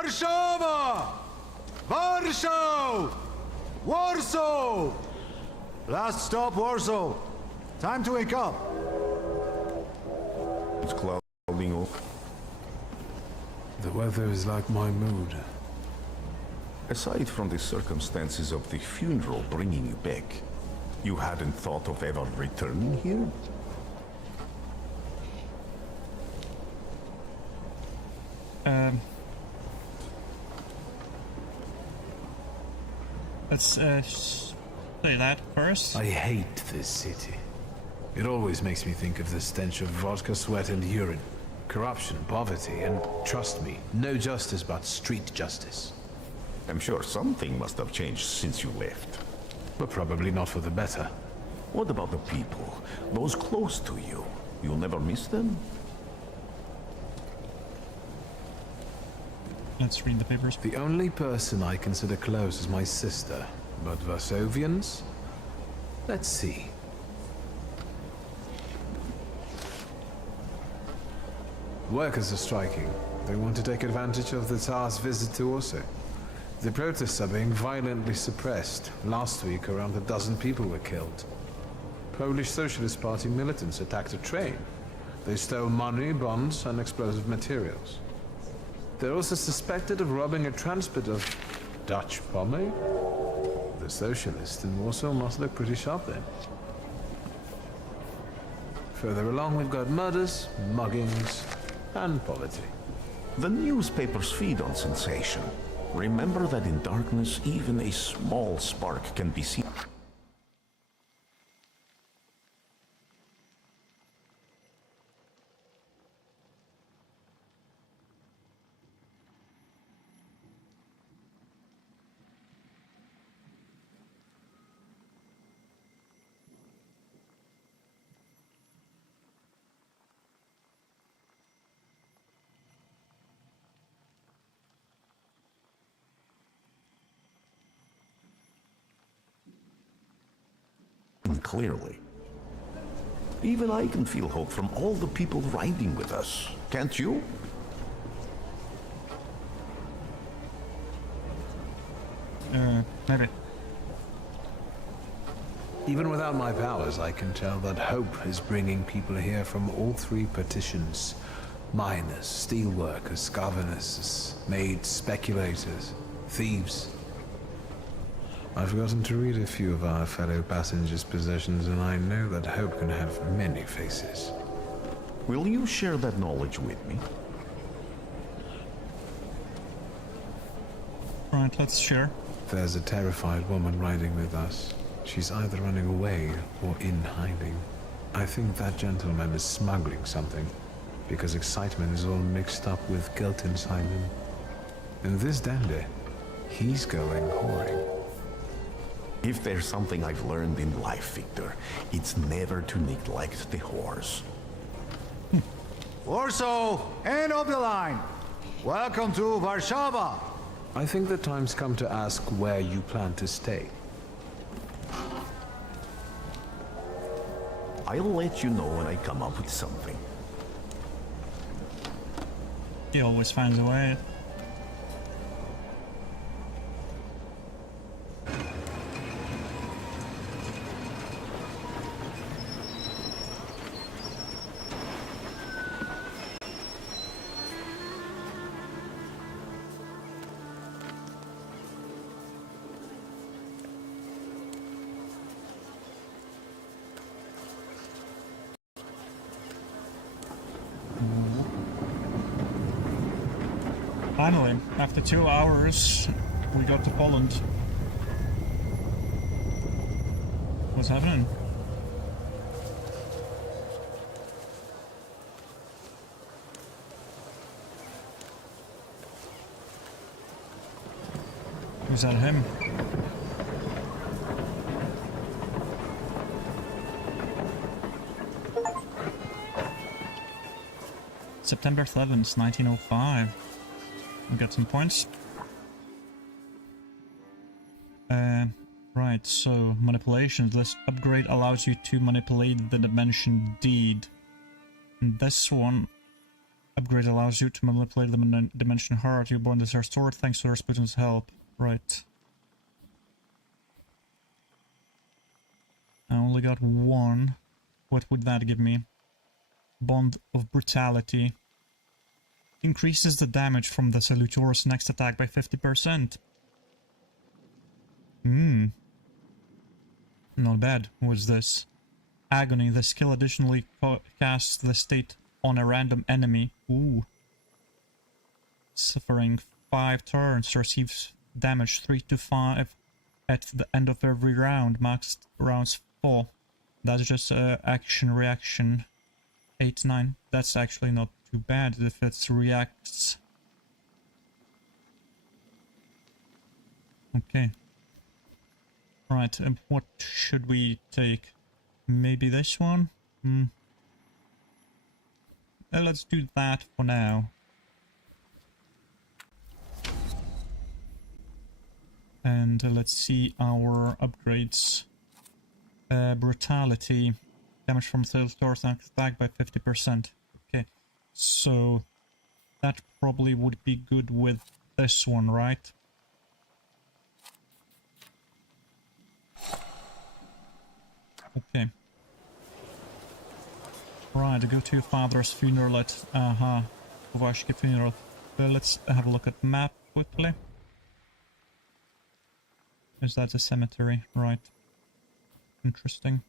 Warszawa! Warsaw! Warsaw! Last stop, Warsaw. Time to wake up. It's clouding up. The weather is like my mood. Aside from the circumstances of the funeral bringing you back, you hadn't thought of ever returning here? Let's say that first. I hate this city. It always makes me think of the stench of vodka, sweat, and urine. Corruption, poverty, and trust me, no justice but street justice. I'm sure something must have changed since you left. But probably not for the better. What about the people? Those close to you? You'll never miss them? Let's read the papers. The only person I consider close is my sister. But Varsovians? Let's see. Workers are striking. They want to take advantage of the Tsar's visit to Warsaw. The protests are being violently suppressed. Last week, around a dozen people were killed. Polish Socialist Party militants attacked a train. They stole money, bonds, and explosive materials. They're also suspected of robbing a transport of Dutch pomade. The socialists in Warsaw must look pretty sharp then. Further along, we've got murders, muggings, and poverty. The newspapers feed on sensation. Remember that in darkness, even a small spark can be seen. Clearly. Even I can feel hope from all the people riding with us. Can't you? Maybe. Even without my powers, I can tell that hope is bringing people here from all three partitions. Miners, steelworkers, governesses, maids, speculators, thieves. I've gotten to read a few of our fellow passengers' possessions, and I know that hope can have many faces. Will you share that knowledge with me? Right, let's share. There's a terrified woman riding with us. She's either running away or in hiding. I think that gentleman is smuggling something, because excitement is all mixed up with guilt inside him. And this dandy, he's going whoring. If there's something I've learned in life, Victor, it's never to neglect the horse. Warsaw, end of the line. Welcome to Warszawa. I think the time's come to ask where you plan to stay. I'll let you know when I come up with something. He always finds a way. Finally, after 2 hours, we got to Poland. What's happening? Is that him? September 7th, 1905. We got some points. Right, so manipulation. This upgrade allows you to manipulate the dimension deed. And this one upgrade allows you to manipulate the dimension heart. Your bond is restored thanks to Rasputin's help. Right. I only got one. What would that give me? Bond of brutality. Increases the damage from the Salutor's next attack by 50%. Not bad. What's this? Agony. The skill additionally casts the state on a random enemy. Ooh. suffering 5 turns, receives damage 3 to 5 at the end of every round, max rounds 4. That's just action reaction 8 9. That's actually not too bad if it reacts. Okay. Right, and what should we take? Maybe this one? Let's do that for now. And let's see our upgrades. Brutality. Damage from third source and attack by 50%. Okay, so that probably would be good with this one, right? Okay. Right, go to father's funeral at Kovarsky funeral. Let's have a look at the map quickly. Is that a cemetery? Right. Interesting.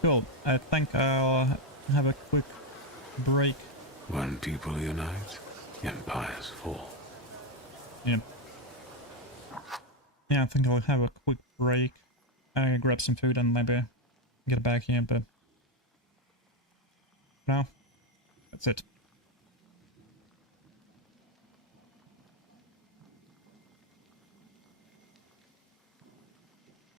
Cool. I think I'll have a quick break. When people unite, empires fall. Yeah. Yeah, I think I'll have a quick break. I'll grab some food and maybe get back here, but no, that's it.